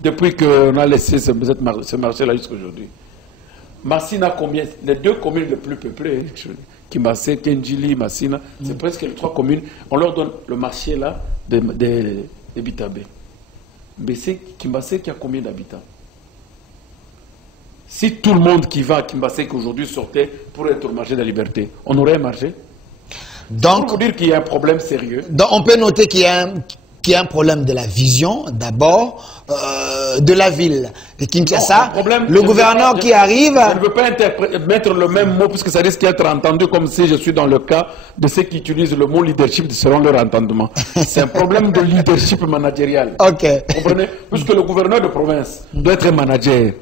Depuis qu'on a laissé ce marché-là jusqu'à aujourd'hui. Massina, combien? Les 2 communes les plus peuplées, Kimbasé, Kenjili, Massina, c'est presque les 3 communes. On leur donne le marché là de Bitabé. Mais c'est Kimbasé qui a combien d'habitants? Si tout le monde qui va à Kimbasé qu'aujourd'hui sortait pour être au marché de la Liberté, on aurait un marché? Donc, pour dire qu'il y a un problème sérieux. Donc on peut noter qu'il y a un problème de la vision, d'abord, de la ville de Kinshasa. Le gouverneur qui arrive... Je ne veux pas mettre le même mot, puisque ça risque d'être entendu comme si je suis dans le cas de ceux qui utilisent le mot leadership selon leur entendement. C'est un problème de leadership managérial. Ok. Vous comprenez? Puisque le gouverneur de province doit être un manager.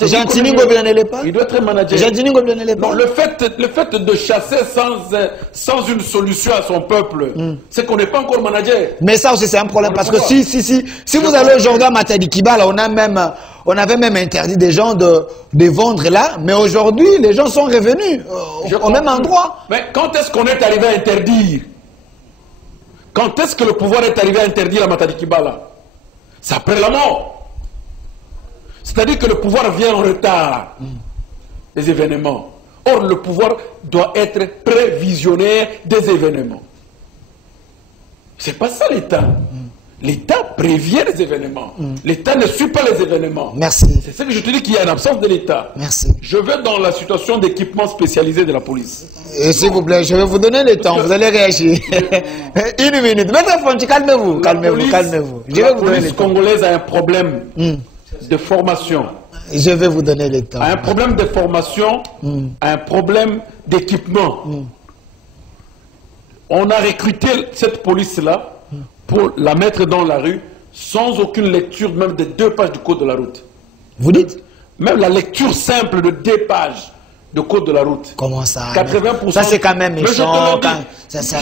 Jean-Tiningo Bianelepa. Il doit être manager. Jean-Tiningo Bianelepa. Non, le fait de chasser sans une solution à son peuple, c'est qu'on n'est pas encore manager. Mais ça aussi c'est un problème parce que si vous allez aujourd'hui à Matadi Kibala, on avait même interdit des gens de vendre là, mais aujourd'hui les gens sont revenus au même endroit. Mais quand est-ce qu'on est arrivé à interdire? Quand est-ce que le pouvoir est arrivé à interdire à Matadi Kibala? C'est après la mort. C'est-à-dire que le pouvoir vient en retard des événements. Or, le pouvoir doit être prévisionnaire des événements. C'est pas ça l'État. L'État prévient les événements. L'État ne suit pas les événements. Merci. C'est ça que je te dis qu'il y a une absence de l'État. Merci. Je vais dans la situation d'équipement spécialisé de la police. S'il vous plaît, je vais vous donner le temps. Vous allez réagir. Une minute. Maître Fonchi, calmez-vous. Calmez-vous. Je vais vous donner le temps. La police congolaise a un problème de formation. Je vais vous donner le temps. Un problème de formation, un problème d'équipement. On a recruté cette police-là pour la mettre dans la rue sans aucune lecture, même de 2 pages du code de la route. Vous dites? Même la lecture simple de 2 pages de code de la route. Comment ça? 80%. Ça c'est quand même méchant.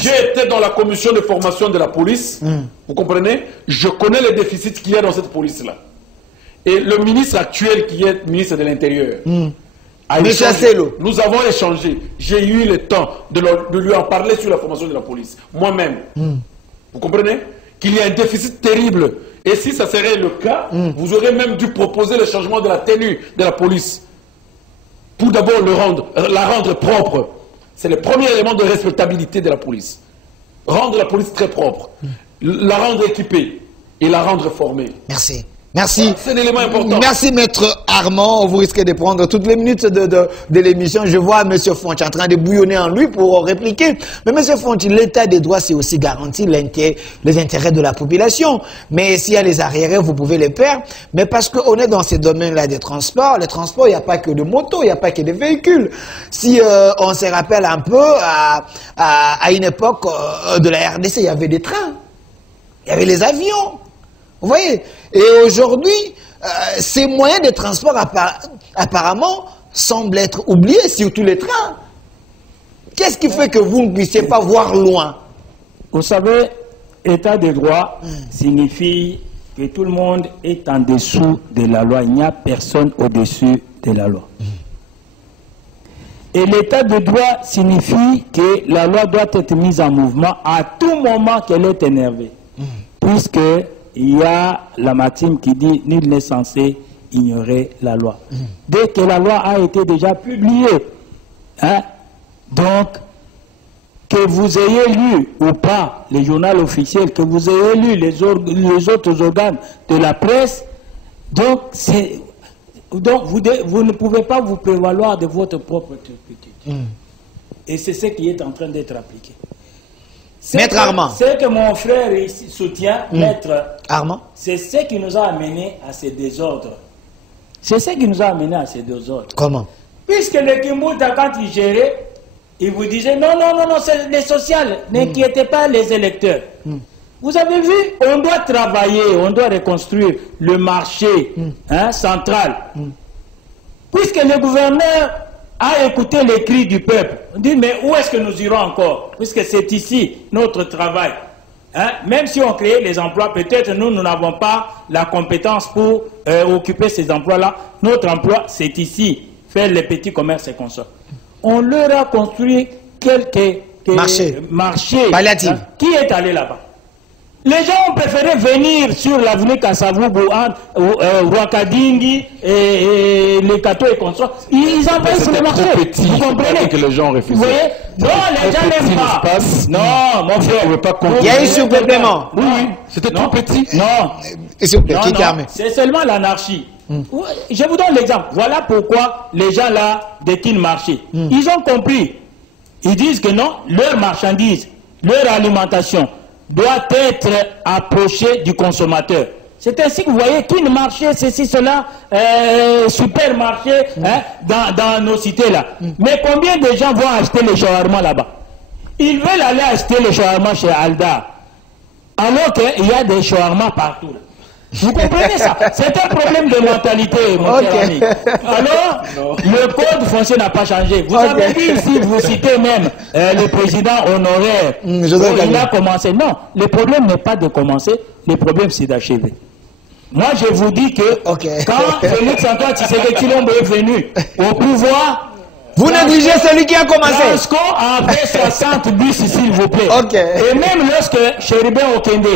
J'ai été dans la commission de formation de la police. Vous comprenez? Je connais les déficits qu'il y a dans cette police-là. Et le ministre actuel, qui est ministre de l'Intérieur, a Monsieur échangé. Asselo. Nous avons échangé. J'ai eu le temps de lui en parler sur la formation de la police. Moi-même. Vous comprenez? Qu'il y a un déficit terrible. Et si ça serait le cas, vous aurez même dû proposer le changement de la tenue de la police. Pour d'abord la rendre propre. C'est le premier élément de respectabilité de la police. Rendre la police très propre. La rendre équipée. Et la rendre formée. Merci. Merci. C'est un élément important. Merci, maître Armand. Vous risquez de prendre toutes les minutes de l'émission. Je vois M. Fonti en train de bouillonner en lui pour répliquer. Mais M. Fonti, l'état des droits, c'est aussi garantir les intérêts de la population. Mais s'il y a les arriérés, vous pouvez les perdre. Mais parce qu'on est dans ces domaines-là des transports, les transports, il n'y a pas que de motos, il n'y a pas que de véhicules. Si on se rappelle un peu, à une époque de la RDC, il y avait des trains. Il y avait les avions. Vous voyez? Et aujourd'hui, ces moyens de transport apparemment semblent être oubliés, surtout les trains. Qu'est-ce qui fait que vous ne puissiez pas voir loin? Vous savez, état de droit signifie que tout le monde est en dessous de la loi. Il n'y a personne au-dessus de la loi. Et l'état de droit signifie que la loi doit être mise en mouvement à tout moment qu'elle est énervée. Puisque il y a la maxime qui dit « Nul n'est censé ignorer la loi ». Dès que la loi a été déjà publiée, hein, donc, que vous ayez lu ou pas les journaux officiels, que vous ayez lu les autres organes de la presse, donc, vous ne pouvez pas vous prévaloir de votre propre turpitude. Et c'est ce qui est en train d'être appliqué. Maître Armand. C'est que mon frère soutient, Maître Armand. C'est ce qui nous a amené à ces désordres. C'est ce qui nous a amené à ces désordres. Comment? Puisque le Kimbouta, quand il gérait, il vous disait non, c'est les sociales, n'inquiétez pas les électeurs. Vous avez vu, on doit travailler, on doit reconstruire le marché central. Puisque le gouverneur a écouté les cris du peuple. On dit, mais où est-ce que nous irons encore? Puisque c'est ici notre travail. Même si on crée les emplois, peut-être nous n'avons pas la compétence pour occuper ces emplois-là. Notre emploi, c'est ici, faire les petits commerces et consorts. On leur a construit quelques marchés palliatifs. Qui est allé là-bas? Les gens ont préféré venir sur l'avenue Kassavubu, Rwakadingi et les Kato et consorts. Ils envahissent le marché. Vous comprenez que les gens refusent. Vous voyez? Non, les gens n'aiment pas. Non, mon frère. Il y a eu surpeuplement. Oui, c'était trop petit. Non. C'est seulement l'anarchie. Je vous donne l'exemple. Voilà pourquoi les gens là détiennent le marché. Ils ont compris. Ils disent que non, leur marchandise, leur alimentation doit être approchée du consommateur. C'est ainsi que vous voyez qu'une marché, ceci, cela, supermarché dans nos cités là. Mais combien de gens vont acheter les shawarma là-bas? Ils veulent aller acheter les shawarma chez Alda, alors qu'il y a des shawarma partout là. Vous comprenez ça? C'est un problème de mentalité, mon cher ami. Alors, le code foncier n'a pas changé. Vous avez vu ici, vous citez même le président honoraire. Il a commencé. Non, le problème n'est pas de commencer, le problème c'est d'achever. Moi, je vous dis que quand Félix Antoine Tshisekedi Tshilombo est venu au pouvoir, vous négligez celui qui a commencé. Transco a fait 60 bus, s'il vous plaît. Et même lorsque Chérubin Okende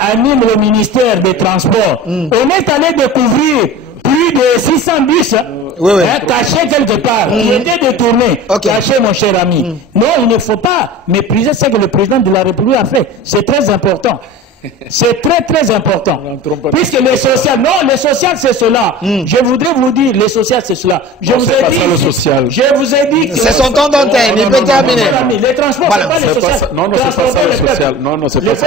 anime le ministère des Transports, on est allé découvrir plus de 600 bus cachés quelque part, qui étaient détournés, cachés, mon cher ami. Non, il ne faut pas mépriser ce que le président de la République a fait. C'est très important. C'est très très important. Puisque les sociales, non, les sociales c'est cela. Je voudrais vous dire, les sociales c'est cela. Je vous ai dit que... C'est son temps d'antenne, il peut terminer. Les transports, c'est pas les sociales. Non, c'est pas ça le social. Non, c'est pas ça.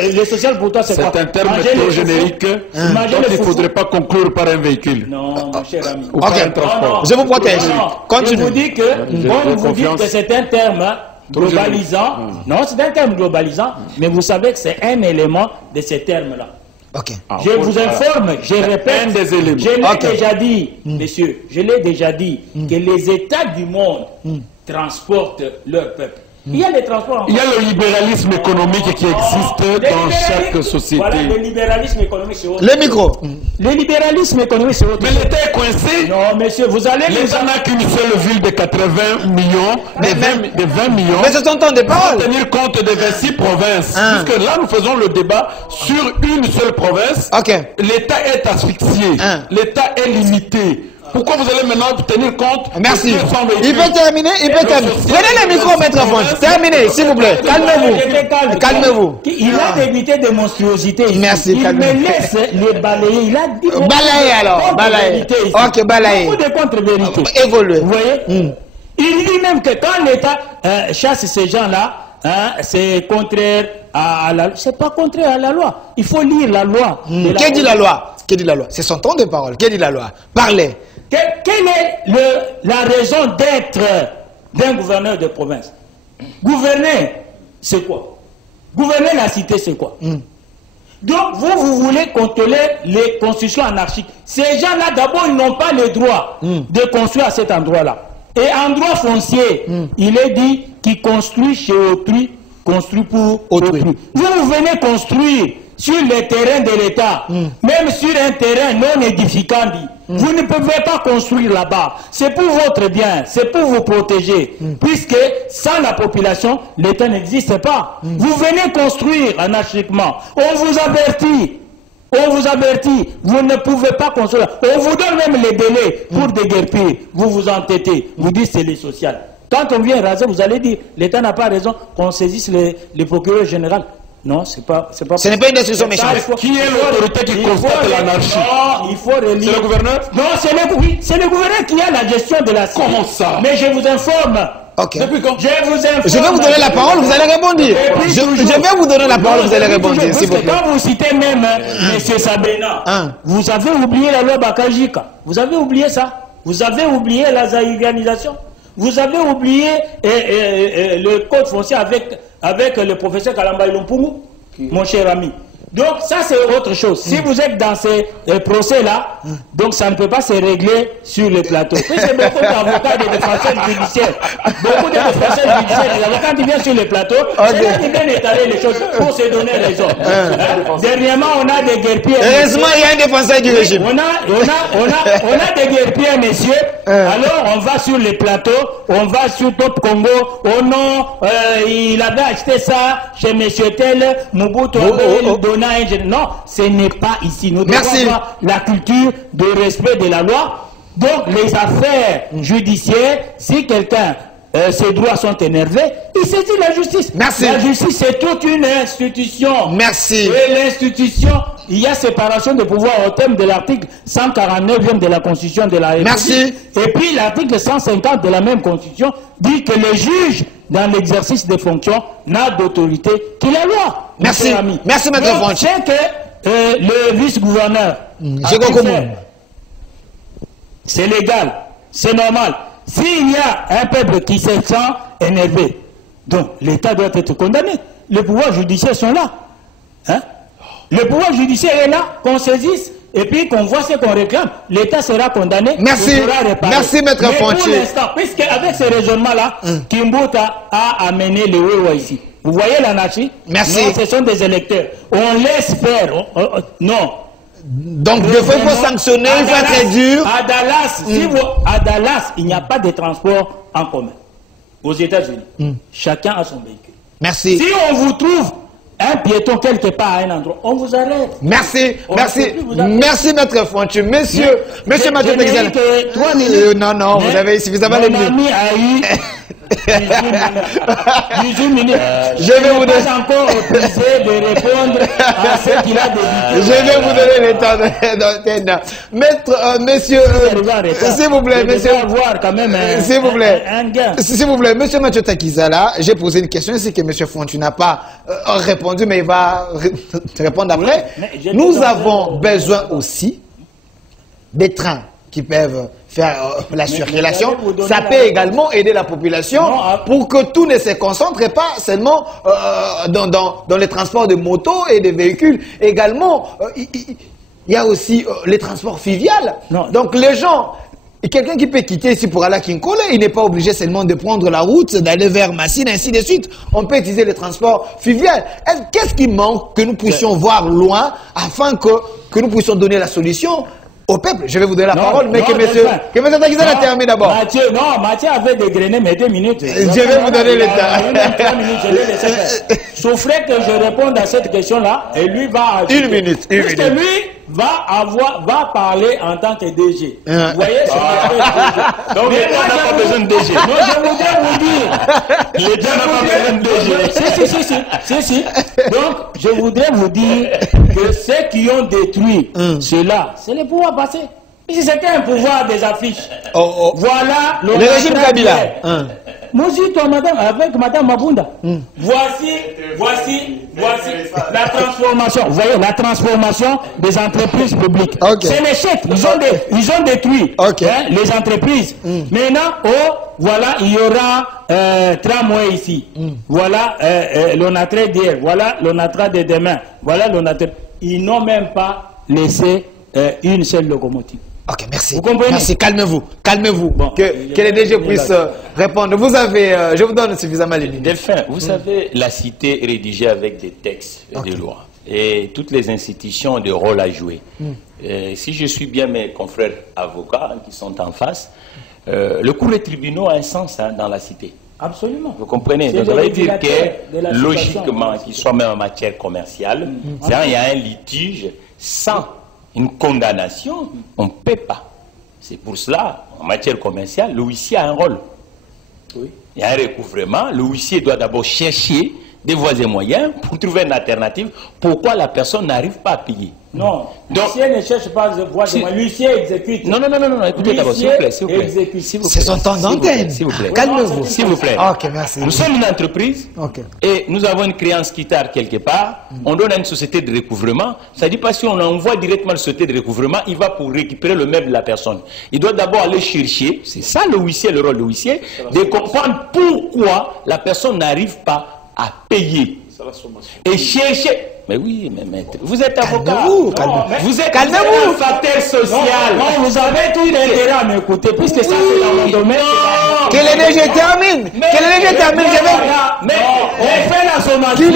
Les sociales pour toi c'est quoi? C'est un terme trop générique. Donc il ne faudrait pas conclure par un véhicule. Non, mon cher ami. Ou par un transport. Je vous protège. Continue. Je vous dis que c'est un terme globalisant. Non, c'est un terme globalisant, mais vous savez que c'est un élément de ces termes-là. Je vous informe, je répète, je l'ai déjà dit, messieurs, je l'ai déjà dit, que les États du monde transportent leur peuple. Il y a les transports en commun. Il y a le libéralisme économique qui existe dans chaque société. Voilà, le libéralisme économique, c'est autre Les micros. Le libéralisme économique, c'est autre Mais l'État est coincé. Non, monsieur, vous allez... L'État n'a qu'une seule ville de 80 millions, de 20 millions. Mais ce sont tant de Pour paroles. tenir compte des 26 provinces. Hein. Puisque là, nous faisons le débat sur une seule province. Ok. L'État est asphyxié. Hein. L'État est limité. Pourquoi vous allez maintenant tenir compte Merci. de 200 véhicules? Il peut terminer, il peut terminer. Prenez le micro, maître Fonch. Terminez, s'il vous plaît. Calmez-vous. Calmez-vous. Il a débuté des monstruosités ici. Merci, Il me calmez-vous. laisse les balayer. Il a dit... Balayez alors, balayez. Contre-vérités ici. Ok, balayez. Beaucoup de contre-vérités. Évoluez. Vous voyez Il dit même que quand l'État chasse ces gens-là, c'est contraire à la loi. C'est pas contraire à la loi. Il faut lire la loi. Que dit la loi? Que dit la loi? C'est son temps de parole. Que dit la loi? Parlez. Quelle est la raison d'être d'un gouverneur de province? Gouverner, c'est quoi? Gouverner la cité, c'est quoi? Donc, vous voulez contrôler les constructions anarchiques. Ces gens-là, d'abord, ils n'ont pas le droit de construire à cet endroit-là. Et en droit foncier, il est dit qu'il construit chez autrui, construit pour autrui. Vous venez construire sur les terrains de l'État, même sur un terrain non édificant, vous ne pouvez pas construire là-bas. C'est pour votre bien, c'est pour vous protéger. Puisque sans la population, l'État n'existe pas. Vous venez construire anarchiquement. On vous avertit. On vous avertit, vous ne pouvez pas construire. On vous donne même les délais pour déguerpir. Vous vous entêtez. Vous dites c'est les sociales. Quand on vient raser, vous allez dire l'État n'a pas raison qu'on saisisse les procureurs généraux. Non, c'est pas. Ce n'est pas une décision méchante. Qui est l'autorité qui constate l'anarchie? Non, il faut relire. C'est le gouverneur? Non, c'est le gouverneur qui a la gestion de la cité. Comment ça? Mais je vous informe. Ok. Depuis quand? Je vous informe. Je vais vous donner la parole, vous allez répondre. Je vais vous donner la parole, vous allez répondre, s'il vous plaît. Quand vous citez même M. Sabena, vous avez oublié la loi Bakajika. Vous avez oublié ça. Vous avez oublié la zaïganisation. Vous avez oublié le code foncier avec le professeur Kalamba Ilompungu, mon cher ami. Donc ça c'est autre chose. Si vous êtes dans ces procès-là, donc ça ne peut pas se régler sur le plateau. Puisque beaucoup d'avocats et de défenseurs judiciaires, des avocats qui viennent sur le plateau, c'est là qui viennent étaler les choses pour se donner raison. Dernièrement, on a des guerriers. Heureusement, il y a un défenseur du régime. On a des guerriers, messieurs. Alors on va sur les plateaux, on va sur Top Congo. Oh non, il avait acheté ça chez monsieur tel, Mobutu avait donné. Non, ce n'est pas ici. Nous devons avoir la culture de respect de la loi. Donc, les affaires judiciaires, si quelqu'un, ses droits sont énervés, il saisit la justice. Merci. La justice, c'est toute une institution. Merci. Et l'institution, il y a séparation de pouvoir au terme de l'article 149e de la Constitution de la République. Merci. Et puis, l'article 150 de la même Constitution dit que le juge, dans l'exercice des fonctions, n'a d'autorité que la loi. Merci. Merci, Maître Fonch. C'est que le vice-gouverneur, c'est légal, c'est normal. S'il y a un peuple qui se sent énervé, donc l'État doit être condamné. Les pouvoirs judiciaires sont là. Hein? Le pouvoir judiciaire est là, qu'on saisisse, et puis qu'on voit ce qu'on réclame. L'État sera condamné. Merci. Merci, Maître Fonch. Pour l'instant, puisque avec ce raisonnement-là, Kimbuta a amené le Wewa ici. Vous voyez l'anarchie? Merci. Non, ce sont des électeurs. On laisse faire. Non. Donc, il faut sanctionner, il faut être dur. À Dallas, il n'y a pas de transport en commun. Aux États-Unis, chacun a son véhicule. Merci. Si on vous trouve un piéton quelque part à un endroit, on vous arrête. Merci, merci Maître Fonch. Monsieur Mathieu Texel. Non, vous avez suffisamment de minutes. Mon ami a eu 18 minutes. Je vais vous donner encore autorisé de répondre à ce qu'il a débuté. Je vais vous donner le temps d'antenne. Monsieur, s'il vous plaît, monsieur. S'il vous plaît. S'il vous plaît, monsieur Mathieu Takizala, j'ai posé une question ici que monsieur Fonch n'a pas répondu, mais il va répondre après. Nous avons besoin aussi des trains qui peuvent faire la circulation. Ça peut également aider la population pour que tout ne se concentre pas seulement dans les transports de motos et de véhicules. Également, il y a aussi les transports fluviaux. Donc les gens, Et quelqu'un qui peut quitter ici pour aller à Kinkole, il n'est pas obligé seulement de prendre la route, d'aller vers Massine, ainsi de suite. On peut utiliser les transports fluvial. Qu'est-ce qui manque que nous puissions voir loin afin que nous puissions donner la solution au peuple? Je vais vous donner la parole, mais que M. Takizana termine d'abord. Mathieu avait dégrené mes 2 minutes. Je vais vous donner le temps. 3 minutes, je vais laisser faire. Souffrez que je réponde à cette question-là et lui va ajouter. Une minute. Puisque lui va parler en tant que DG. Vous voyez ce que donc, l'État n'a pas besoin de DG. Non, je voudrais vous dire. L'État n'a pas besoin de DG. Si. Donc, je voudrais vous dire que ceux qui ont détruit cela, c'est le pouvoir passé. Si c'était un pouvoir des affiches, voilà le régime Kabila. Moi aussi, toi, madame, avec madame Mabunda. Voici la transformation. Vous voyez, la transformation des entreprises publiques. C'est l'échec. Ils ont détruit les entreprises. Maintenant, voilà, il y aura tramway ici. Voilà l'ONATRA d'hier. Voilà l'ONATRA de demain. Voilà l'ONATRA. Ils n'ont même pas laissé une seule locomotive. Ok, merci. Vous comprenez? Merci, calmez-vous. Bon, que les DG puissent répondre. Vous avez, je vous donne suffisamment les minutes. Delphin, vous savez, la cité est rédigée avec des textes et des lois. Et toutes les institutions ont des rôles à jouer. Si je suis bien mes confrères avocats qui sont en face, le cours des tribunaux a un sens dans la cité. Absolument. Vous comprenez? Donc, ça veut dire que, logiquement, qu'il soit même en matière commerciale, il y a un litige sans une condamnation, on ne paie pas. C'est pour cela, en matière commerciale, le huissier a un rôle. Il y a un recouvrement, le huissier doit d'abord chercher des voies et moyens pour trouver une alternative. Pourquoi la personne n'arrive pas à payer? Non, l'huissier ne cherche pas de voies et moyens, l'huissier exécute. Non, écoutez d'abord, s'il vous plaît. C'est son temps d'antenne. S'il vous plaît. Calmez-vous. S'il vous plaît. Ok, merci. Nous sommes une entreprise et nous avons une créance qui tarde quelque part. On donne à une société de recouvrement. Ça ne dit pas si on envoie directement la société de recouvrement, il va pour récupérer le meuble de la personne. Il doit d'abord aller chercher, c'est ça le huissier, le rôle du huissier, de comprendre pourquoi la personne n'arrive pas à payer. Et chercher. Mais oui, mais maître, vous êtes avocat. Vous êtes un facteur social. Non, vous avez tout l'intérêt à m'écouter, puisque ça c'est dans mon domaine. Que le DG termine. Mais on fait la sommation.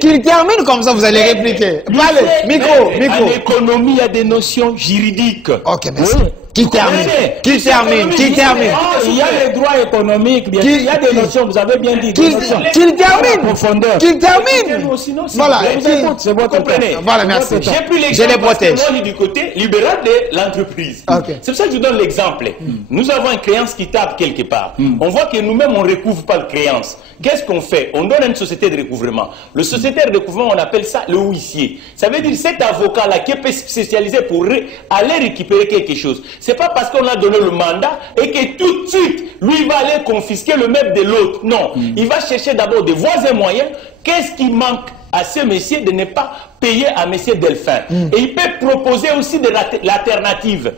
Qu'il termine, comme ça vous allez répliquer. Parlez, micro. En économie, il y a des notions juridiques. Ok, merci. Qui termine. Il y a les droits économiques, bien sûr. Il y a des notions, vous avez bien dit. Qu'il termine. Voilà. Vous comprenez? Voilà, merci. J'ai pris l'exemple parce que moi, du côté libéral de l'entreprise. C'est pour ça que je vous donne l'exemple. Nous avons une créance qui tape quelque part. On voit que nous-mêmes, on ne recouvre pas la créance. Qu'est-ce qu'on fait? On donne à une société de recouvrement. Le sociétaire de recouvrement, on appelle ça le huissier. Ça veut dire cet avocat-là qui est spécialisé pour aller récupérer quelque chose. C'est pas parce qu'on a donné le mandat et que tout de suite, lui va aller confisquer le meuble de l'autre. Non. Il va chercher d'abord des voies et moyens. Qu'est-ce qui manque à ce monsieur de ne pas payer à monsieur Delphin? Et il peut proposer aussi de l'alternative.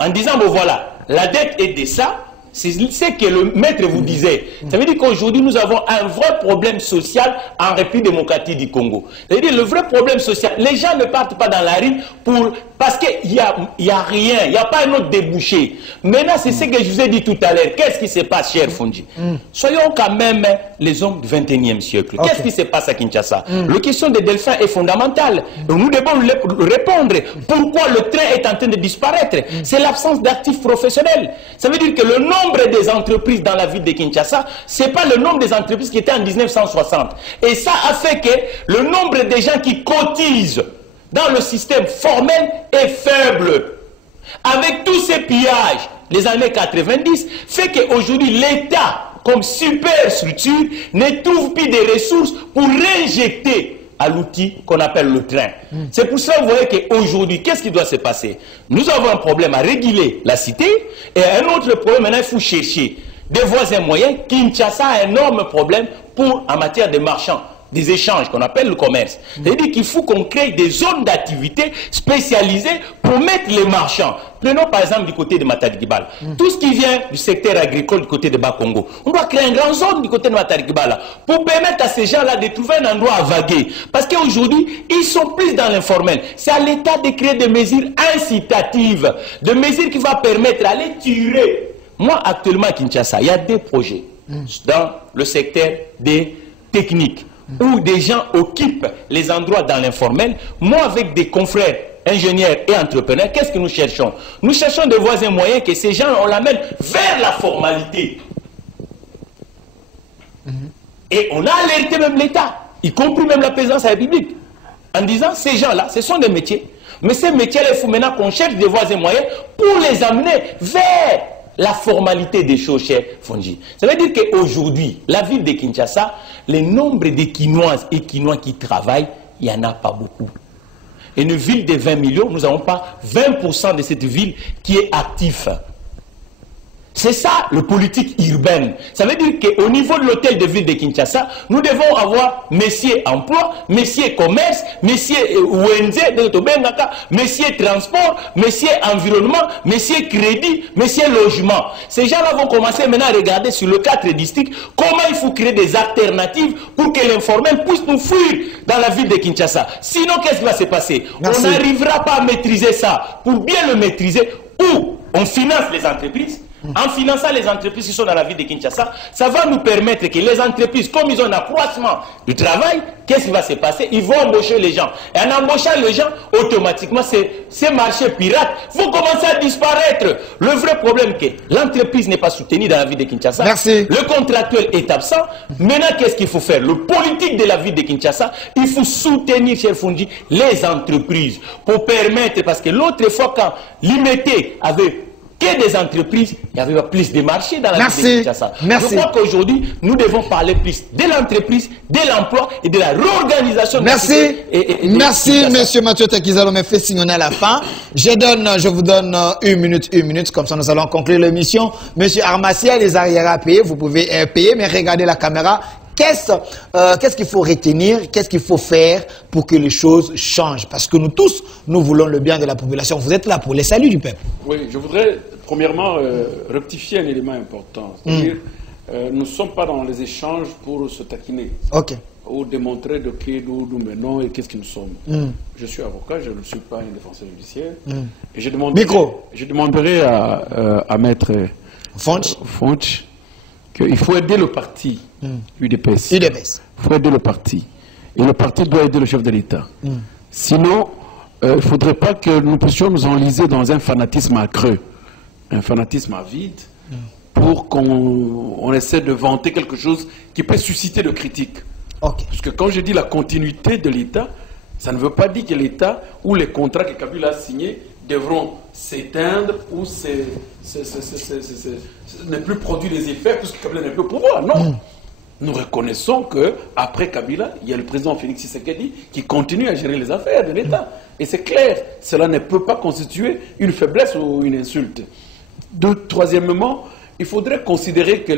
En disant, bon voilà, la dette est de ça. C'est ce que le maître vous disait. Ça veut dire qu'aujourd'hui, nous avons un vrai problème social en République démocratique du Congo. Ça veut dire le vrai problème social, les gens ne partent pas dans la rue parce qu'il n'y a rien, il n'y a pas un autre débouché. Maintenant, c'est ce que je vous ai dit tout à l'heure. Qu'est-ce qui se passe, cher Fundi? Soyons quand même les hommes du 21e siècle. Qu'est-ce qui se passe à Kinshasa? La question des Delphins est fondamentale. Nous devons répondre. Pourquoi le train est en train de disparaître? C'est l'absence d'actifs professionnels. Ça veut dire que le nombre des entreprises dans la ville de Kinshasa, ce n'est pas le nombre des entreprises qui étaient en 1960. Et ça a fait que le nombre des gens qui cotisent dans le système formel est faible. Avec tous ces pillages, les années 90, fait qu'aujourd'hui l'État, comme super structure, ne trouve plus de ressources pour réinjecter à l'outil qu'on appelle le train. C'est pour ça que vous voyez qu'aujourd'hui, qu'est-ce qui doit se passer? Nous avons un problème à réguler la cité, et un autre problème, maintenant il faut chercher des voies et moyens. Kinshasa a un énorme problème en matière de marchands des échanges qu'on appelle le commerce. C'est-à-dire qu'il faut qu'on crée des zones d'activité spécialisées pour mettre les marchands. Prenons par exemple du côté de Matadi-Kibala. Tout ce qui vient du secteur agricole du côté de Bas-Congo. On doit créer une grande zone du côté de Matadi-Kibala pour permettre à ces gens-là de trouver un endroit à vaguer. Parce qu'aujourd'hui, ils sont plus dans l'informel. C'est à l'État de créer des mesures incitatives, des mesures qui vont permettre d'aller tirer. Moi, actuellement à Kinshasa, il y a des projets dans le secteur des techniques où des gens occupent les endroits dans l'informel. Moi, avec des confrères ingénieurs et entrepreneurs, qu'est-ce que nous cherchons? Nous cherchons des voies et moyens que ces gens, on l'amène vers la formalité. Et on a alerté même l'État, y compris même la présidence de la République, en disant, ces gens-là, ce sont des métiers. Mais ces métiers-là, il faut maintenant qu'on cherche des voies et moyens pour les amener vers la formalité des choses, cher Fonji. Ça veut dire qu'aujourd'hui, la ville de Kinshasa, le nombre de Kinoises et Kinois qui travaillent, il n'y en a pas beaucoup. Et une ville de 20 millions, nous n'avons pas 20% de cette ville qui est active. C'est ça, le politique urbaine. Ça veut dire qu'au niveau de l'hôtel de ville de Kinshasa, nous devons avoir messieurs emploi, messieurs commerce, messieurs ONG, messieurs transport, messieurs environnement, messieurs crédit, messieurs logement. Ces gens-là vont commencer maintenant à regarder sur le 4 districts comment il faut créer des alternatives pour que l'informel puisse nous fuir dans la ville de Kinshasa. Sinon, qu'est-ce qui va se passer? Merci. On n'arrivera pas à maîtriser ça. Pour bien le maîtriser, ou on finance les entreprises. En finançant les entreprises qui sont dans la ville de Kinshasa, ça va nous permettre que les entreprises, comme ils ont un accroissement du travail, qu'est-ce qui va se passer? Ils vont embaucher les gens. Et en embauchant les gens, automatiquement, ces marchés pirates vont commencer à disparaître. Le vrai problème est que l'entreprise n'est pas soutenue dans la ville de Kinshasa. Merci. Le contractuel est absent. Maintenant, qu'est-ce qu'il faut faire? Le politique de la ville de Kinshasa, il faut soutenir, cher Fonji, les entreprises pour permettre, parce que l'autre fois, quand l'IMET avait que des entreprises, il n'y avait pas plus de marchés dans la ville de Kinshasa. Merci. Je crois qu'aujourd'hui, nous devons parler plus de l'entreprise, de l'emploi et de la réorganisation. Merci. Merci, monsieur Mathieu Tekizalo, me fait signer à la fin. Je vous donne une minute, comme ça nous allons conclure l'émission. Monsieur Armacia, les arrières à payer, vous pouvez payer, mais regardez la caméra. Qu'est-ce qu'il faut retenir, qu'est-ce qu'il faut faire pour que les choses changent? Parce que nous tous, nous voulons le bien de la population. Vous êtes là pour le salut du peuple. Oui, je voudrais premièrement rectifier un élément important. C'est-à-dire, nous ne sommes pas dans les échanges pour se taquiner. Ok. Ou démontrer de qui nous menons et qu'est-ce que nous sommes. Je suis avocat, je ne suis pas un défenseur judiciaire. Et je demanderai à Maître Fonch qu'il faut aider le parti UDPS. Il faut aider le parti. Et le parti doit aider le chef de l'État. Sinon, il ne faudrait pas que nous puissions nous enliser dans un fanatisme à creux, un fanatisme à vide, pour qu'on essaie de vanter quelque chose qui peut susciter de critiques. Okay. Parce que quand je dis la continuité de l'État, ça ne veut pas dire que l'État ou les contrats que Kabila a signés devront s'éteindre ou ne plus produire les effets puisque Kabila n'est plus au pouvoir. Non. Nous reconnaissons qu'après Kabila, il y a le président Félix Tshisekedi qui continue à gérer les affaires de l'État. Et c'est clair, cela ne peut pas constituer une faiblesse ou une insulte. Troisièmement, il faudrait considérer que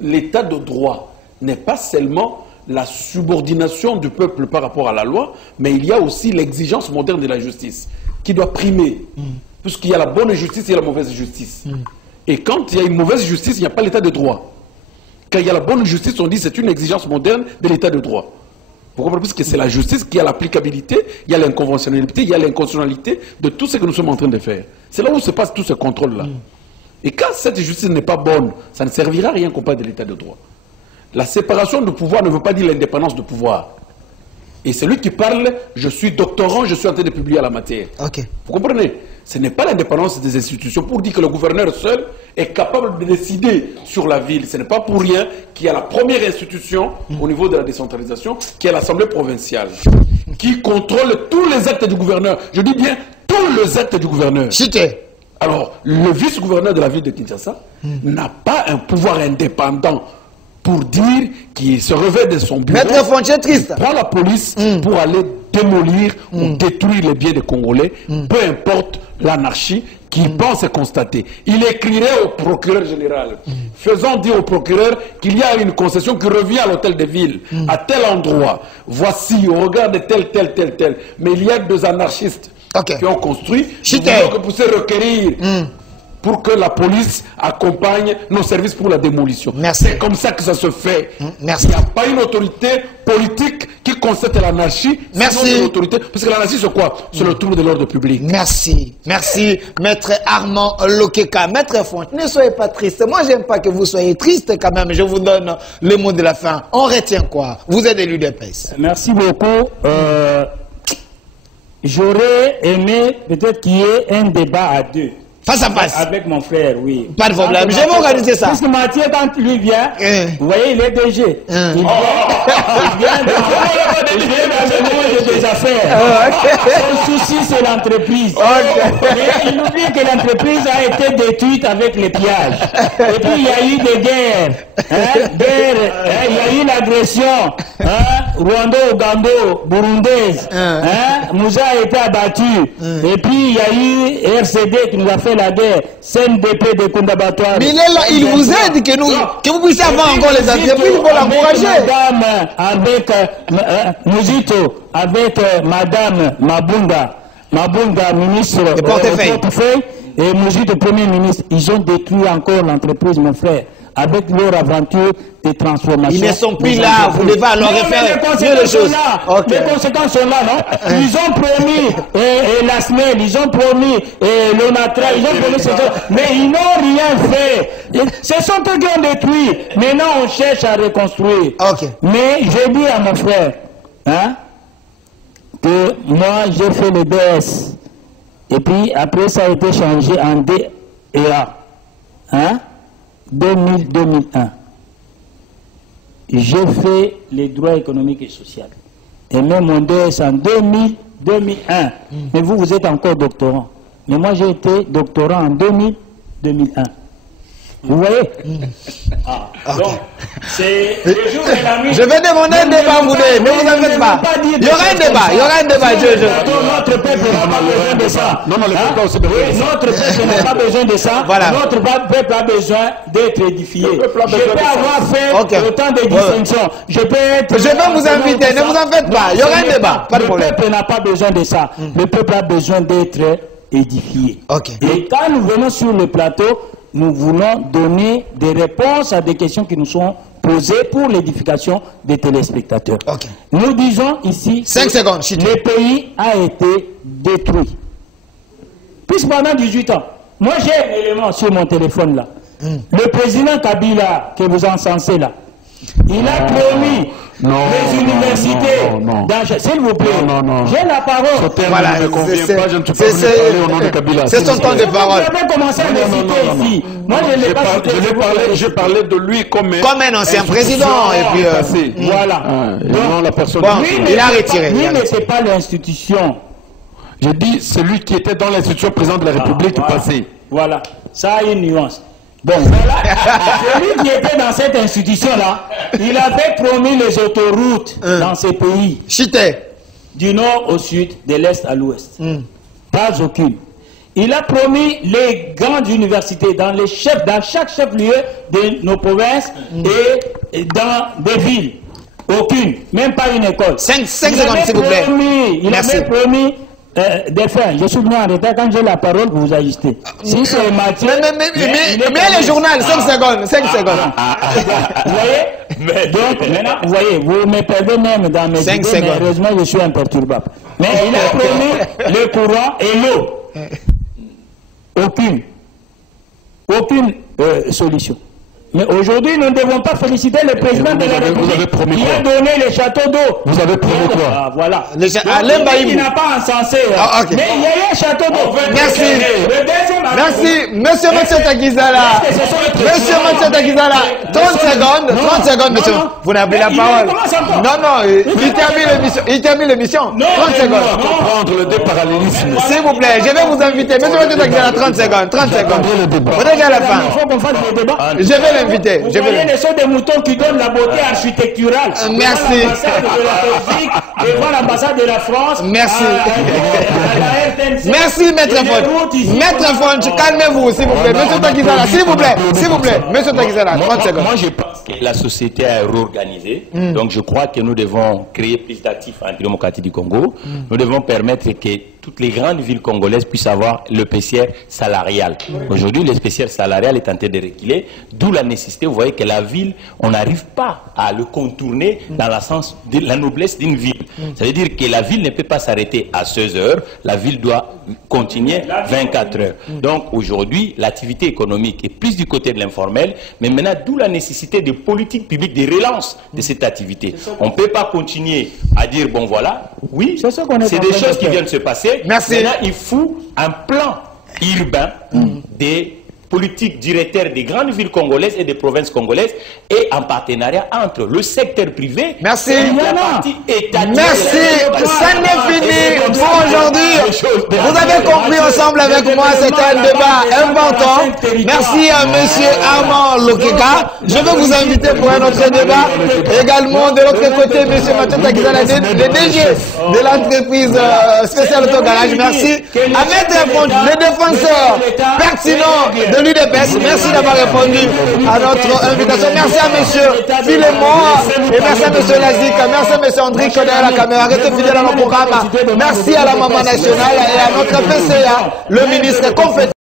l'État de droit n'est pas seulement la subordination du peuple par rapport à la loi, mais il y a aussi l'exigence moderne de la justice qui doit primer. Puisqu'il y a la bonne justice et la mauvaise justice. Et quand il y a une mauvaise justice, il n'y a pas l'état de droit. Quand il y a la bonne justice, on dit que c'est une exigence moderne de l'état de droit. Vous comprenez? Parce que c'est la justice qui a l'applicabilité, il y a l'inconventionnalité, il y a l'inconstitutionnalité de tout ce que nous sommes en train de faire. C'est là où se passe tout ce contrôle-là. Et quand cette justice n'est pas bonne, ça ne servira à rien qu'on parle de l'état de droit. La séparation de pouvoir ne veut pas dire l'indépendance de pouvoir. Et celui qui parle, je suis doctorant, je suis en train de publier à la matière. Okay. Vous comprenez? Ce n'est pas l'indépendance des institutions pour dire que le gouverneur seul est capable de décider sur la ville. Ce n'est pas pour rien qu'il y a la première institution au niveau de la décentralisation, qui est l'Assemblée provinciale, qui contrôle tous les actes du gouverneur. Je dis bien tous les actes du gouverneur. Cité. Alors, le vice-gouverneur de la ville de Kinshasa n'a pas un pouvoir indépendant pour dire qu'il se revêt de son bureau, prend la police pour aller démolir ou détruire les biens des Congolais, peu importe l'anarchie qui pense et constater. Il écrirait au procureur général, faisant dire au procureur qu'il y a une concession qui revient à l'hôtel de ville, à tel endroit. Voici, on regarde tel. Mais il y a 2 anarchistes qui ont construit. Nous voulons que vous puissiez requérir pour que la police accompagne nos services pour la démolition. C'est comme ça que ça se fait. Il n'y a pas une autorité politique qui constate l'anarchie. Merci. Parce que l'anarchie, c'est quoi? C'est le trouble de l'ordre public. Merci. Merci, Maître Armand Lokeka. Maître Fonte, ne soyez pas triste. Moi, j'aime pas que vous soyez triste quand même. Je vous donne le mot de la fin. On retient quoi? Vous êtes élu d'EPS. Merci beaucoup. J'aurais aimé peut-être qu'il y ait un débat à 2. Face à face. Avec mon frère, oui. Pas de problème. J'aime organiser ça. Parce que Mathieu, quand lui vient, vous voyez, il est DG. Il vient dans le monde des affaires. Son souci, c'est l'entreprise. Mais il oublie que l'entreprise a été détruite avec les pillages. Et puis, il y a eu des guerres. Il y a eu l'agression. Rwando, burundaise. Moussa a été abattu. Et puis, il y a eu RCD qui nous a fait la guerre, CNDP de Kundabatouar. Mais il est là, il vous aide que vous puissiez avoir encore les entreprises pour l'encourager. Madame, avec Mouzito, avec Madame Mabunda, ministre de portefeuille, et Mouzito, premier ministre, ils ont détruit encore l'entreprise, mon frère, avec leur aventure de transformation. Ils ne sont plus là, vous devez alors refaire les choses. Les conséquences sont là, non? Ils ont promis la SNEL, ils ont promis l'ONATRA, ils ont promis ces choses, mais ils n'ont rien fait. Ce sont eux qui ont détruit. Maintenant, on cherche à reconstruire. Mais j'ai dit à mon frère que moi, j'ai fait le DS. Et puis, après, ça a été changé en DEA. 2000-2001. J'ai fait les droits économiques et sociaux. Et même mon DS en 2000-2001. Mais vous êtes encore doctorant. Mais moi, j'ai été doctorant en 2000-2001. Vous voyez? Donc, c'est le jour de la nuit. Je vais demander un débat, vous deux. Ne vous en faites pas. Il y aura un débat, Notre peuple n'a pas besoin de ça. Notre peuple n'a pas besoin de ça. Notre peuple a besoin d'être édifié. Je peux avoir fait autant de distinctions. Je vais vous inviter, ne vous en faites pas. Il y aura un débat. Pas de problème. Le peuple n'a pas besoin de ça. Le peuple a besoin d'être édifié. Et quand nous venons sur le plateau, nous voulons donner des réponses à des questions qui nous sont posées pour l'édification des téléspectateurs. Nous disons ici 5 secondes, le pays a été détruit. Puis pendant 18 ans, moi j'ai un élément sur mon téléphone là. Le président Kabila, que vous encensez là, il a promis les universités. S'il vous plaît, j'ai la parole. Voilà, ne me convient pas, je ne suis pas venu parler au nom de Kabila. C'est son temps de parole. Vous avez commencé à le citer ici. Moi, je n'ai pas cité. Je parlais de lui comme un ancien président. Et puis, voilà. Non, la personne. Il a retiré. Lui n'était pas l'institution. Je dis celui qui était dans l'institution président de la République passée. Voilà, ça a une nuance. Bon, voilà. Celui qui était dans cette institution-là, il avait promis les autoroutes dans ces pays. Du nord au sud, de l'est à l'ouest. Pas aucune. Il a promis les grandes universités dans chaque chef-lieu de nos provinces et dans des villes. Aucune, même pas une école. 5 secondes, s'il vous plaît. Il avait promis des faits. Je suis venu en retard. Quand j'ai la parole, vous ajustez. Si c'est Mathieu... Mais le journal, 5 secondes. 5 secondes. Vous voyez? Donc, maintenant, vous voyez, vous me perdez même dans mes idées, mais heureusement, je suis imperturbable. Mais il a promis le courant et l'eau. Aucune solution. Mais aujourd'hui, nous ne devons pas féliciter le président de la République qui a donné les châteaux d'eau. Vous avez promis quoi? Voilà. Il n'a pas encensé. Mais il y a eu un château d'eau. Merci. Merci. Monsieur Takizala. Monsieur Takizala. 30 secondes, monsieur. Vous n'avez la parole. Non, il termine l'émission. 30 secondes. Comprendre le déparallélisme. S'il vous plaît, je vais vous inviter. Monsieur Takizala, 30 secondes. Vous êtes à la fin. Il faut qu'on fasse le débat. Je vais l'inviter. Vous voyez, les sont des moutons qui donnent la beauté architecturale. Merci. Devant l'ambassade de la Belgique, devant l'ambassade de la France. Merci. À la RTNC. Merci, Maître Font. Maître Font, calmez-vous, s'il vous plaît. Monsieur Takizala, s'il vous plaît. S'il vous plaît. Monsieur Takizala, 30 secondes. Moi, je pense que la société a réorganisé. Donc, je crois que nous devons créer plus d'actifs en démocratie du Congo. Nous devons permettre que toutes les grandes villes congolaises puissent avoir le PCR salarial. Aujourd'hui, le PCR salarial est en train de reculer, d'où la nécessité, vous voyez que la ville, on n'arrive pas à le contourner dans le sens de la noblesse d'une ville. Ça veut dire que la ville ne peut pas s'arrêter à 16 heures, la ville doit continuer 24 heures. Donc aujourd'hui, l'activité économique est plus du côté de l'informel, mais maintenant, d'où la nécessité de politiques publiques de relance de cette activité. On ne peut pas continuer à dire, bon voilà, oui, c'est des choses qui viennent de se passer. Merci. Maintenant, il faut un plan urbain des politiques directeurs des grandes villes congolaises et des provinces congolaises et en partenariat entre le secteur privé Merci. et la partie étatique. Merci, ça n'est fini pour aujourd'hui. Vous avez compris ensemble avec moi, c'était un débat important. Merci à monsieur Armand Lokeka. Je vais vous inviter pour un autre débat. Également de l'autre côté, monsieur Mathieu Takizala, le DG de l'entreprise spéciale Autogarage. Merci. À Maître Font, le défenseur pertinent de l'UDPS. Merci d'avoir répondu à notre invitation. Merci à monsieur Philemon et merci à monsieur Lazik. Merci à monsieur André Kodé à la caméra. Restez fidèles à nos programmes. Merci à la Maman Nationale et à notre PCA, le ministre compétent.